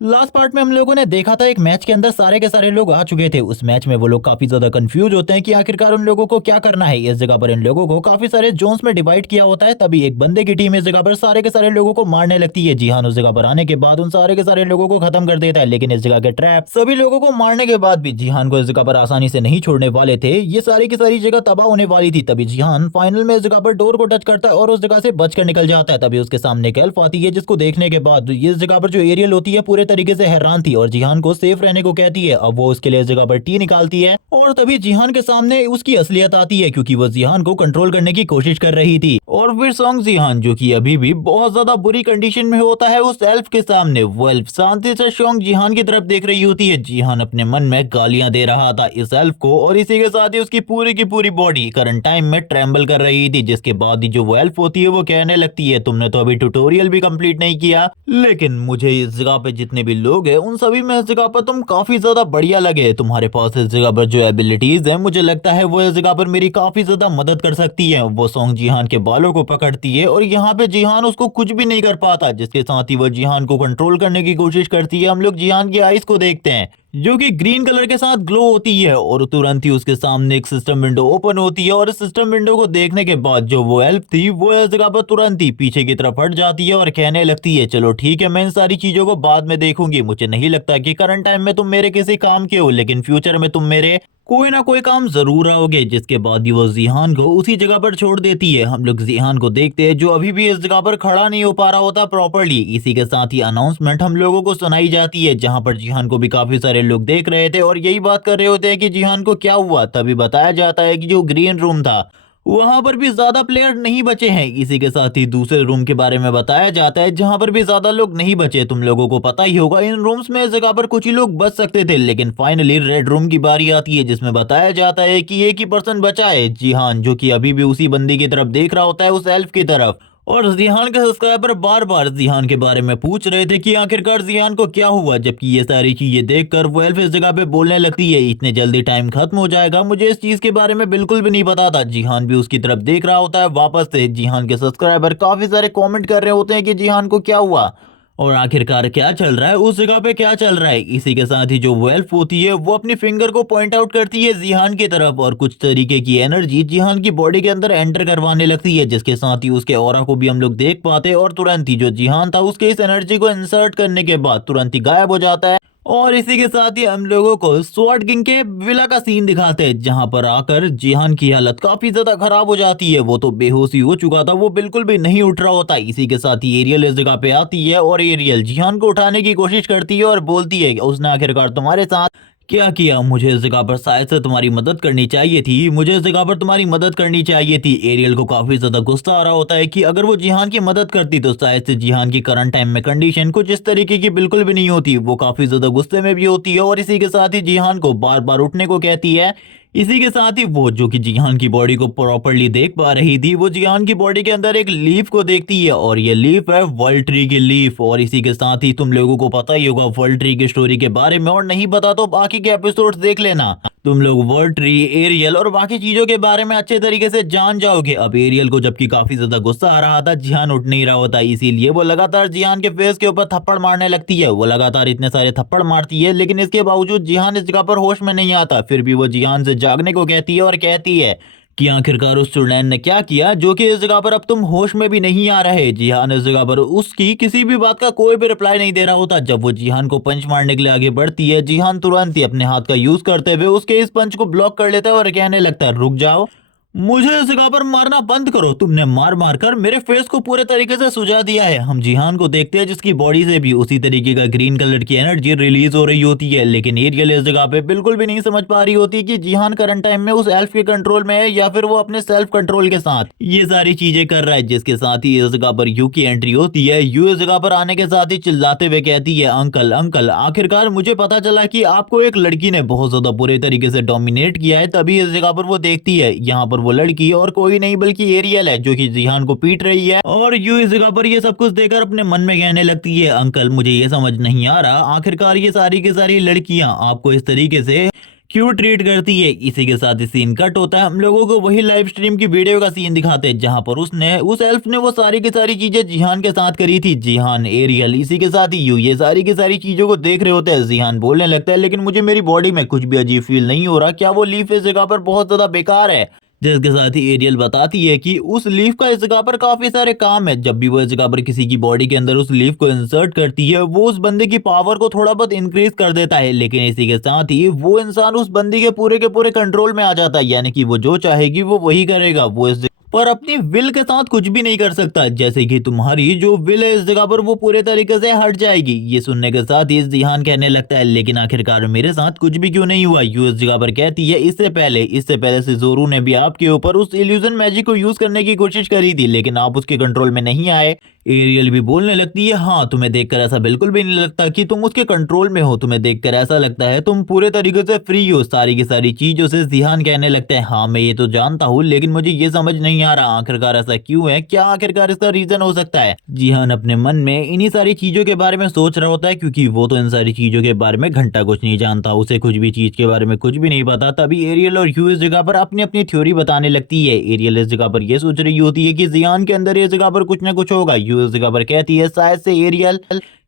Last part में हम लोगों ने देखा था एक मैच के अंदर सारे के सारे लोग आ चुके थे। उस मैच में वो लोग काफी ज्यादा कंफ्यूज होते हैं कि आखिरकार उन लोगों को क्या करना है। इस जगह पर इन लोगों को काफी सारे जोन्स में डिवाइड किया होता है। तभी एक बंदे की टीम इस जगह पर सारे के सारे लोगों को मारने लगती है। जी हाँ, उस जगह पर आने के बाद उन सारे के सारे लोगों को खत्म कर देता है। लेकिन इस जगह के ट्रैप सभी लोगों को मारने के बाद भी जिहान को इस जगह पर आसानी से नहीं छोड़ने वाले थे। ये सारी की सारी जगह तबाह होने वाली थी। तभी जिहान फाइनल में इस जगह पर डोर को टच करता है और उस जगह से बचकर निकल जाता है। तभी उसके सामने एक एल्फ आती है, जिसको देखने के बाद इस जगह पर जो एरियल होती है पूरे तरीके से हैरान थी और जिहान को सेफ रहने को कहती है। अब वो उसके लिए इस जगह पर टी निकालती है और तभी जिहान के सामने उसकी असलियत आती है, क्योंकि वो जिहान को कंट्रोल करने की कोशिश कर रही थी। और फिर सॉन्ग जिहान, जो कि अभी भी बहुत ज्यादा बुरी कंडीशन में होता है, उस एल्फ के सामने वो एल्फ शांति से सॉन्ग जिहान की तरफ देख रही होती है। जिहान अपने मन में गालियां दे रहा था इस एल्फ को और इसी के साथ ही उसकी पूरी की पूरी बॉडी करंट टाइम में ट्रेम्बल कर रही थी। जिसके बाद ही जो वो एल्फ होती है वो कहने लगती है, तुमने तो अभी ट्यूटोरियल भी कंप्लीट नहीं किया, लेकिन मुझे इस जगह पे जितने भी लोग हैं उन सभी में इस जगह पर तुम काफी ज्यादा बढ़िया लगे। तुम्हारे पास इस जगह पर जो एबिलिटीज है, मुझे लगता है वो इस जगह पर मेरी काफी ज्यादा मदद कर सकती है। वो सॉन्ग जिहान के बालों को पकड़ती है और यहाँ पे जिहान उसको कुछ भी नहीं कर पाता। जिसके साथ ही वो जिहान को कंट्रोल करने की कोशिश करती है। हम लोग जिहान की आईज को देखते हैं जो कि ग्रीन कलर के साथ ग्लो होती है और तुरंत ही उसके सामने एक सिस्टम विंडो ओपन होती है। और इस सिस्टम विंडो को देखने के बाद जो वो एल्फ थी वो इस जगह पर तुरंत ही पीछे की तरफ हट जाती है और कहने लगती है, चलो ठीक है, मैं इन सारी चीजों को बाद में देखूंगी। मुझे नहीं लगता कि करंट टाइम में तुम मेरे किसी काम के हो, लेकिन फ्यूचर में तुम मेरे कोई ना कोई काम जरूर आओगे। जिसके बाद ही वो जिहान को उसी जगह पर छोड़ देती है। हम लोग जिहान को देखते हैं जो अभी भी इस जगह पर खड़ा नहीं हो पा रहा होता प्रॉपरली। इसी के साथ ही अनाउंसमेंट हम लोगों को सुनाई जाती है, जहां पर जिहान को भी काफी सारे लोग देख रहे थे और यही बात कर रहे होते हैं कि जिहान को क्या हुआ। तभी बताया जाता है कि जो ग्रीन रूम था वहां पर भी ज्यादा प्लेयर नहीं बचे हैं। इसी के साथ ही दूसरे रूम के बारे में बताया जाता है जहां पर भी ज्यादा लोग नहीं बचे। तुम लोगों को पता ही होगा इन रूम्स में इस जगह पर कुछ ही लोग बच सकते थे, लेकिन फाइनली रेड रूम की बारी आती है जिसमें बताया जाता है कि एक ही पर्सन बचा है, जिहान, जो कि अभी भी उसी बंदी की तरफ देख रहा होता है, उस एल्फ की तरफ। और जिहान के सब्सक्राइबर बार बार जिहान के बारे में पूछ रहे थे कि आखिरकार जिहान को क्या हुआ। जबकि ये सारी चीजें देखकर वो एल्फ इस जगह पे बोलने लगती है, इतने जल्दी टाइम खत्म हो जाएगा, मुझे इस चीज के बारे में बिल्कुल भी नहीं पता था। जिहान भी उसकी तरफ देख रहा होता है वापस से। जिहान के सब्सक्राइबर काफी सारे कॉमेंट कर रहे होते हैं कि जिहान को क्या हुआ और आखिरकार क्या चल रहा है, उस जगह पे क्या चल रहा है। इसी के साथ ही जो वेल्फ होती है वो अपनी फिंगर को पॉइंट आउट करती है जिहान की तरफ और कुछ तरीके की एनर्जी जिहान की बॉडी के अंदर एंटर करवाने लगती है। जिसके साथ ही उसके ऑरा को भी हम लोग देख पाते हैं और तुरंत ही जो जिहान था उसके इस एनर्जी को इंसर्ट करने के बाद तुरंत ही गायब हो जाता है। और इसी के साथ ही हम लोगों को स्वॉर्ड किंग के विला का सीन दिखाते हैं, जहां पर आकर जिहान की हालत काफी ज्यादा खराब हो जाती है। वो तो बेहोशी हो चुका था, वो बिल्कुल भी नहीं उठ रहा होता। इसी के साथ ही एरियल इस जगह पे आती है और एरियल जिहान को उठाने की कोशिश करती है और बोलती है कि उसने आखिरकार तुम्हारे साथ क्या किया, मुझे इस जगह पर शायद से तुम्हारी मदद करनी चाहिए थी, मुझे इस जगह पर तुम्हारी मदद करनी चाहिए थी। एरियल को काफी ज्यादा गुस्सा आ रहा होता है कि अगर वो जिहान की मदद करती तो शायद से जिहान की करंट टाइम में कंडीशन कुछ इस तरीके की बिल्कुल भी नहीं होती। वो काफी ज्यादा गुस्से में भी होती है और इसी के साथ ही जिहान को बार बार उठने को कहती है। इसी के साथ ही वो, जो कि जिहान की बॉडी को प्रॉपरली देख पा रही थी, वो जिहान की बॉडी के अंदर एक लीफ को देखती है और ये लीफ है वर्ल्ड ट्री की लीफ। और इसी के साथ ही तुम लोगों को पता ही होगा वर्ल्ड ट्री की स्टोरी के बारे में, और नहीं पता तो बाकी के एपिसोड्स देख लेना। तुम लोग वर्ल्ड ट्री, एरियल और बाकी चीजों के बारे में अच्छे तरीके से जान जाओगे। अब एरियल को जबकि काफी ज्यादा गुस्सा आ रहा था, जिहान उठ नहीं रहा होता, इसीलिए वो लगातार जिहान के फेस के ऊपर थप्पड़ मारने लगती है। वो लगातार इतने सारे थप्पड़ मारती है, लेकिन इसके बावजूद जिहान इस जगह पर होश में नहीं आता। फिर भी वो जिहान से जागने को कहती है और कहती है कि आखिरकार उस चुड़ैल ने क्या किया जो कि इस जगह पर अब तुम होश में भी नहीं आ रहे। जिहान इस जगह पर उसकी किसी भी बात का कोई भी रिप्लाई नहीं दे रहा होता। जब वो जिहान को पंच मारने के लिए आगे बढ़ती है, जिहान तुरंत ही अपने हाथ का यूज करते हुए उसके इस पंच को ब्लॉक कर लेता है और कहने लगता है, रुक जाओ, मुझे इस जगह पर मारना बंद करो, तुमने मार मार कर मेरे फेस को पूरे तरीके से सुझा दिया है। हम जिहान को देखते हैं जिसकी बॉडी से भी उसी तरीके का ग्रीन कलर की एनर्जी रिलीज हो रही होती है, लेकिन एरियल इस जगह पे बिल्कुल भी नहीं समझ पा रही होती कि जिहान करंट टाइम में उस एल्फ के कंट्रोल में है या फिर वो अपने सेल्फ कंट्रोल के साथ ये सारी चीजें कर रहा है। जिसके साथ ही इस जगह पर यू की एंट्री होती है। यू इस जगह पर आने के साथ ही चिल्लाते हुए कहती है, अंकल अंकल, आखिरकार मुझे पता चला कि आपको एक लड़की ने बहुत ज्यादा बुरे तरीके से डोमिनेट किया है। तभी इस जगह पर वो देखती है, यहाँ पर वो लड़की और कोई नहीं बल्कि एरियल है जो कि जिहान को पीट रही है। और यू इस जगह पर ये सब कुछ देखकर अपने मन में कहने लगती है, अंकल मुझे ये समझ नहीं आ रहा आखिरकार ये सारी की सारी लड़कियां आपको इस तरीके से क्यों ट्रीट करती है। इसी के साथ ही सीन कट होता है, हम लोगों को वही लाइव स्ट्रीम की वीडियो का सीन दिखाते हैं जहां पर उस एल्फ ने वो सारी की सारी चीजें जिहान के साथ करी थी। जिहान, एरियल, इसी के साथ ही यू ये सारी की सारी चीजों को देख रहे होते हैं। जिहान बोलने लगता है, लेकिन मुझे मेरी बॉडी में कुछ भी अजीब फील नहीं हो रहा, क्या वो लीफ इस जगह पर बहुत ज्यादा बेकार है। जिसके साथ ही एरियल बताती है कि उस लीफ का इस जगह पर काफी सारे काम है। जब भी वो इस जगह पर किसी की बॉडी के अंदर उस लीफ को इंसर्ट करती है वो उस बंदे की पावर को थोड़ा बहुत इंक्रीज कर देता है, लेकिन इसी के साथ ही वो इंसान उस बंदी के पूरे कंट्रोल में आ जाता है, यानी कि वो जो चाहेगी वो वही करेगा। वो इस पर अपनी विल के साथ कुछ भी नहीं कर सकता, जैसे कि तुम्हारी जो विल है इस जगह पर वो पूरे तरीके से हट जाएगी। ये सुनने के साथ ही जिहान कहने लगता है, लेकिन आखिरकार मेरे साथ कुछ भी क्यों नहीं हुआ। यू इस जगह पर कहती है, इससे पहले सिज़ोरू ने भी आपके ऊपर उस इल्यूजन मैजिक को यूज करने की कोशिश करी थी, लेकिन आप उसके कंट्रोल में नहीं आए। एरियल भी बोलने लगती है, हाँ तुम्हें देखकर ऐसा बिल्कुल भी नहीं लगता कि तुम उसके कंट्रोल में हो, तुम्हें देखकर ऐसा लगता है तुम पूरे तरीके से फ्री हो सारी की सारी चीजों से। जिहान कहने लगते हैं, हाँ मैं ये तो जानता हूँ, लेकिन मुझे ये समझ नहीं आ रहा आखिरकार ऐसा क्यों है, क्या आखिरकार इसका रीजन हो सकता है। जिहान अपने मन में इन्हीं सारी चीजों के बारे में सोच रहा होता है, क्योंकि वो तो इन सारी चीजों के बारे में घंटा कुछ नहीं जानता, उसे कुछ भी चीज के बारे में कुछ भी नहीं पता। तभी एरियल और यू इस जगह पर अपनी अपनी थ्योरी बताने लगती है। एरियल इस जगह पर यह सोच रही होती है कि जिहान के अंदर इस जगह पर कुछ ना कुछ होगा। यू इस जगह पर कहती है, शायद से एरियल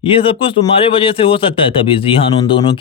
ये सब कुछ तुम्हारे वजह से हो सकता है। तभी जिहान उन दोनों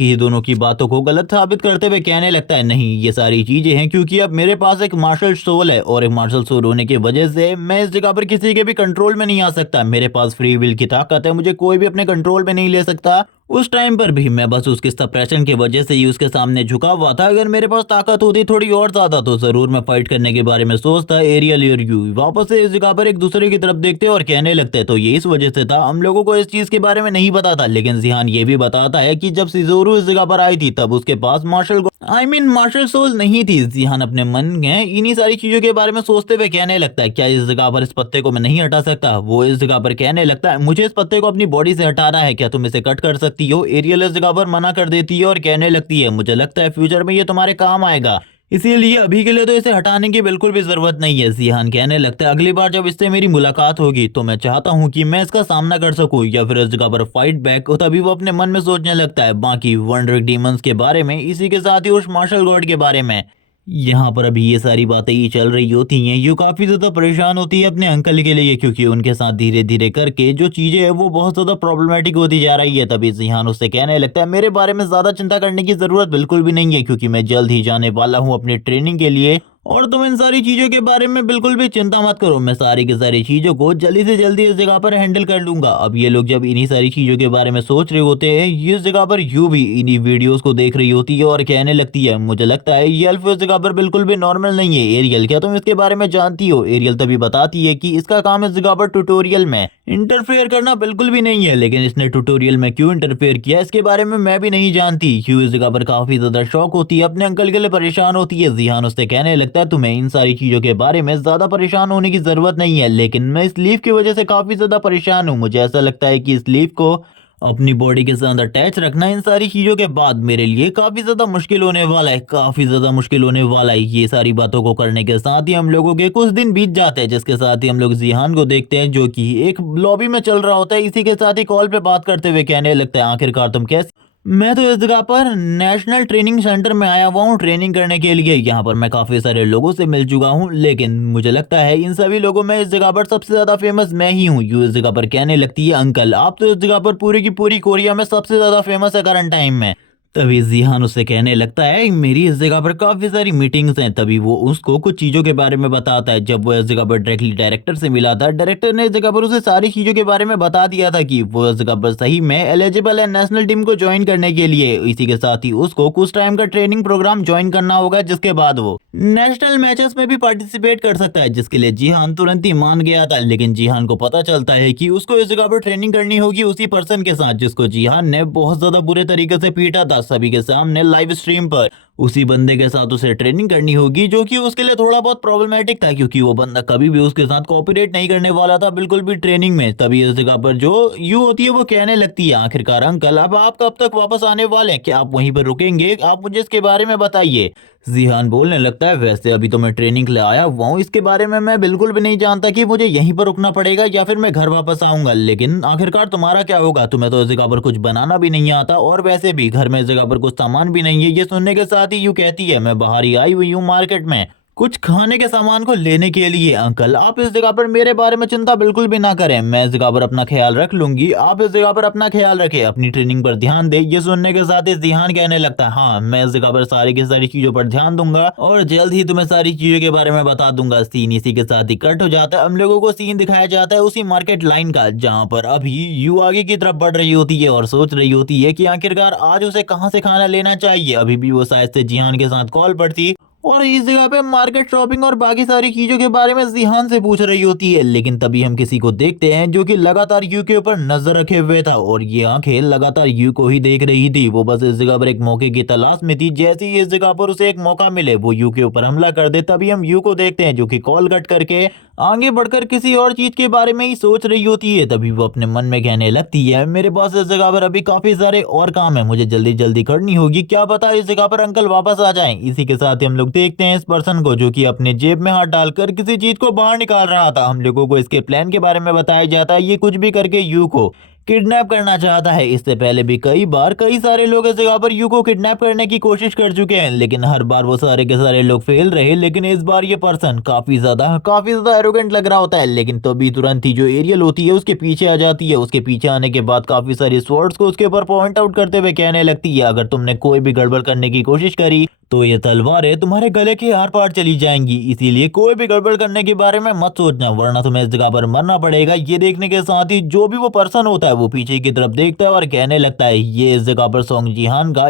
की बातों को गलत साबित करते हुए कहने लगता है, नहीं ये सारी चीजें हैं क्योंकि अब मेरे पास एक मार्शल सोल है, और एक मार्शल सोल होने की वजह से मैं इस जगह पर किसी के भी कंट्रोल में नहीं आ सकता। मेरे पास फ्री विल की ताकत है, मुझे कोई भी अपने कंट्रोल में नहीं ले सकता। उस टाइम पर भी मैं बस उसके सप्रेशन की वजह से ही उसके सामने झुका हुआ था। अगर मेरे पास ताकत होती थोड़ी और ज्यादा तो जरूर मैं फाइट करने के बारे में सोचता। एरियल और यू वापस से इस जगह पर एक दूसरे की तरफ देखते और कहने लगते, तो ये इस वजह से था, हम लोगों को इस चीज के बारे में नहीं पता था। लेकिन जिहान ये भी बताता है कि जब सिज़ोरू इस जगह पर आई थी तब उसके पास मार्शल सोल नहीं थी। जिहान अपने मन में इन्हीं सारी चीजों के बारे में सोचते हुए कहने लगता है, क्या इस जगह पर इस पत्ते को मैं नहीं हटा सकता। वो इस जगह पर कहने लगता है, मुझे इस पत्ते को अपनी बॉडी से हटाना है, क्या तुम इसे कट कर सकती हो। एरियल इस जगह पर मना कर देती है और कहने लगती है, मुझे लगता है फ्यूचर में ये तुम्हारे काम आएगा, इसीलिए अभी के लिए तो इसे हटाने की बिल्कुल भी जरूरत नहीं है। जिहान कहने लगता है, अगली बार जब इससे मेरी मुलाकात होगी तो मैं चाहता हूँ कि मैं इसका सामना कर सकूं या फिर इस जगह पर फाइट बैक। तभी वो अपने मन में सोचने लगता है बाकी वंडर डीमंस के बारे में, इसी के साथ ही उस मार्शल गॉड के बारे में। यहाँ पर अभी ये सारी बातें ही चल रही होती हैं। यू काफी ज्यादा परेशान होती है अपने अंकल के लिए, क्योंकि उनके साथ धीरे धीरे करके जो चीजें है वो बहुत ज्यादा प्रॉब्लमेटिक होती जा रही है। तभी जिहान उससे कहने लगता है, मेरे बारे में ज्यादा चिंता करने की जरूरत बिल्कुल भी नहीं है, क्योंकि मैं जल्द ही जाने वाला हूँ अपनी ट्रेनिंग के लिए, और तुम इन सारी चीजों के बारे में बिल्कुल भी चिंता मत करो, मैं सारी की सारी चीजों को जल्दी से जल्दी इस जगह पर हैंडल कर लूंगा। अब ये लोग जब इन्हीं सारी चीजों के बारे में सोच रहे होते हैं, इस जगह पर यू भी इन्हीं वीडियोस को देख रही होती है और कहने लगती है, मुझे लगता है ये एल्फ इस जगह पर बिल्कुल भी नॉर्मल नहीं है। एरियल, क्या तुम इसके बारे में जानती हो। एरियल तभी बताती है कि इसका काम इस जगह पर ट्यूटोरियल में इंटरफेयर करना बिल्कुल भी नहीं है, लेकिन इसने ट्यूटोरियल में क्यों इंटरफेयर किया इसके बारे में मैं भी नहीं जानती। यू इस जगह पर काफी ज्यादा शौक होती है, अपने अंकल के लिए परेशान होती है। जिहान उससे कहने लगता है, तुम्हें इन सारी चीजों के बारे में ज्यादा परेशान होने की जरूरत नहीं है, लेकिन मैं इस लीफ की वजह से काफी ज्यादा परेशान हूँ। मुझे ऐसा लगता है कि इस लीफ को अपनी बॉडी के साथ अटैच रखना इन सारी चीजों के बाद मेरे लिए काफी ज्यादा मुश्किल होने वाला है, काफी ज्यादा मुश्किल होने वाला है। ये सारी बातों को करने के साथ ही हम लोगों के कुछ दिन बीत जाते हैं, जिसके साथ ही हम लोग जिहान को देखते हैं जो कि एक लॉबी में चल रहा होता है। इसी के साथ ही कॉल पे बात करते हुए कहने लगता है, आखिरकार तुम कैसे। मैं तो इस जगह पर नेशनल ट्रेनिंग सेंटर में आया हुआ हूँ ट्रेनिंग करने के लिए। यहाँ पर मैं काफी सारे लोगों से मिल चुका हूँ, लेकिन मुझे लगता है इन सभी लोगों में इस जगह पर सबसे ज्यादा फेमस मैं ही हूँ। यू इस जगह पर कहने लगती है, अंकल आप तो इस जगह पर पूरी की पूरी कोरिया में सबसे ज्यादा फेमस है करंट टाइम में। तभी जिहान उससे कहने लगता है, मेरी इस जगह पर काफी सारी मीटिंग्स हैं। तभी वो उसको कुछ चीजों के बारे में बताता है। जब वो इस जगह पर डायरेक्टली डायरेक्टर से मिला था, डायरेक्टर ने इस जगह पर उसे सारी चीजों के बारे में बता दिया था कि वो इस जगह पर सही में एलिजिबल है नेशनल टीम को ज्वाइन करने के लिए। इसी के साथ ही उसको कुछ टाइम का ट्रेनिंग प्रोग्राम ज्वाइन करना होगा, जिसके बाद वो नेशनल मैचेस में भी पार्टिसिपेट कर सकता है, जिसके लिए जिहान तुरंत ही मान गया था। लेकिन जिहान को पता चलता है कि उसको इस जगह पर ट्रेनिंग करनी होगी उसी पर्सन के साथ जिसको जिहान ने बहुत ज्यादा बुरे तरीके से पीटा था सभी के सामने लाइव स्ट्रीम पर। उसी बंदे के साथ उसे ट्रेनिंग करनी होगी, जो कि उसके लिए थोड़ा बहुत प्रॉब्लमेटिक था क्योंकि वो बंदा कभी भी उसके साथ कोऑपरेट नहीं करने वाला था बिल्कुल भी ट्रेनिंग में। तभी इस जगह पर जो यू होती है वो कहने लगती है, आखिरकार अंकल अब आप कब तक वापस आने वाले हैं, क्या आप वहीं पर रुकेंगे, आप मुझे इसके बारे में बताइए। जिहान बोलने लगता है, वैसे अभी तो मैं ट्रेनिंग के लिए आया हुआ हूँ, इसके बारे में मैं बिल्कुल भी नहीं जानता कि मुझे यहीं पर रुकना पड़ेगा या फिर मैं घर वापस आऊंगा, लेकिन आखिरकार तुम्हारा क्या होगा, तुम्हें तो इस जगह पर कुछ बनाना भी नहीं आता और वैसे भी घर में इस जगह पर कुछ सामान भी नहीं है। ये सुनने के साथ ही यूँ कहती है, मैं बाहर ही आई हुई हूँ मार्केट में कुछ खाने के सामान को लेने के लिए। अंकल आप इस जगह पर मेरे बारे में चिंता बिल्कुल भी ना करें, मैं इस जगह पर अपना ख्याल रख लूंगी, आप इस जगह पर अपना ख्याल रखें, अपनी ट्रेनिंग पर ध्यान दें। ये सुनने के साथ ही जिहान कहने लगता है, हाँ मैं इस जगह पर सारी की सारी चीजों पर ध्यान दूंगा और जल्द ही तुम्हें सारी चीजों के बारे में बता दूंगा। सीन इसी के साथ ही कट हो जाता है। हम लोगों को सीन दिखाया जाता है उसी मार्केट लाइन का, जहाँ पर अभी यू आगे की तरफ बढ़ रही होती है और सोच रही होती है कि आखिरकार आज उसे कहाँ से खाना लेना चाहिए। अभी भी वो शायद से जिहान के साथ कॉल पर थी और इस जगह पे मार्केट शॉपिंग और बाकी सारी चीजों के बारे में जिहान से पूछ रही होती है, लेकिन तभी हम किसी को देखते हैं जो कि लगातार यू के ऊपर नजर रखे हुए था और ये आंखें लगातार यू को ही देख रही थी। वो बस इस जगह पर एक मौके की तलाश में थी, जैसे ही इस जगह पर उसे एक मौका मिले वो यू के ऊपर हमला कर दे। तभी हम यू को देखते हैं जो कि कॉल कट करके आगे बढ़कर किसी और चीज के बारे में ही सोच रही होती है। तभी वो अपने मन में कहने लगती है, मेरे पास इस जगह पर अभी काफी सारे और काम है, मुझे जल्दी जल्दी करनी होगी, क्या पता इस जगह पर अंकल वापस आ जाएं। इसी के साथ ही हम लोग देखते हैं इस पर्सन को जो कि अपने जेब में हाथ डालकर किसी चीज को बाहर निकाल रहा था। हम लोगों को इसके प्लान के बारे में बताया जाता है, ये कुछ भी करके यू को किडनैप करना चाहता है। इससे पहले भी कई बार कई सारे लोग इस जगह पर यू को किडनैप करने की कोशिश कर चुके हैं, लेकिन हर बार वो सारे के सारे लोग फेल रहे। लेकिन इस बार ये पर्सन काफी ज्यादा एरोगेंट लग रहा होता है, लेकिन तभी तुरंत ही जो एरियल होती है उसके पीछे आ जाती है। उसके पीछे आने के बाद काफी सारी स्वॉर्ड्स को उसके ऊपर पॉइंट आउट करते हुए कहने लगती है, अगर तुमने कोई भी गड़बड़ करने की कोशिश करी तो ये तलवारें तुम्हारे गले के आर पार चली जाएंगी, इसीलिए कोई भी गड़बड़ करने के बारे में मत सोचना वरना तुम्हें इस जगह पर मरना पड़ेगा। ये देखने के साथ ही जो भी वो पर्सन होता है वो पीछे की तरफ देखता है और कहने लगता है, ये इस जगह पर सोंग जिहान का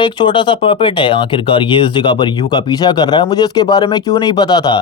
एक छोटा सा पपेट है, आखिरकार ये इस जगह पर यू का पीछा कर रहा है, मुझे इसके बारे में क्यों नहीं पता था।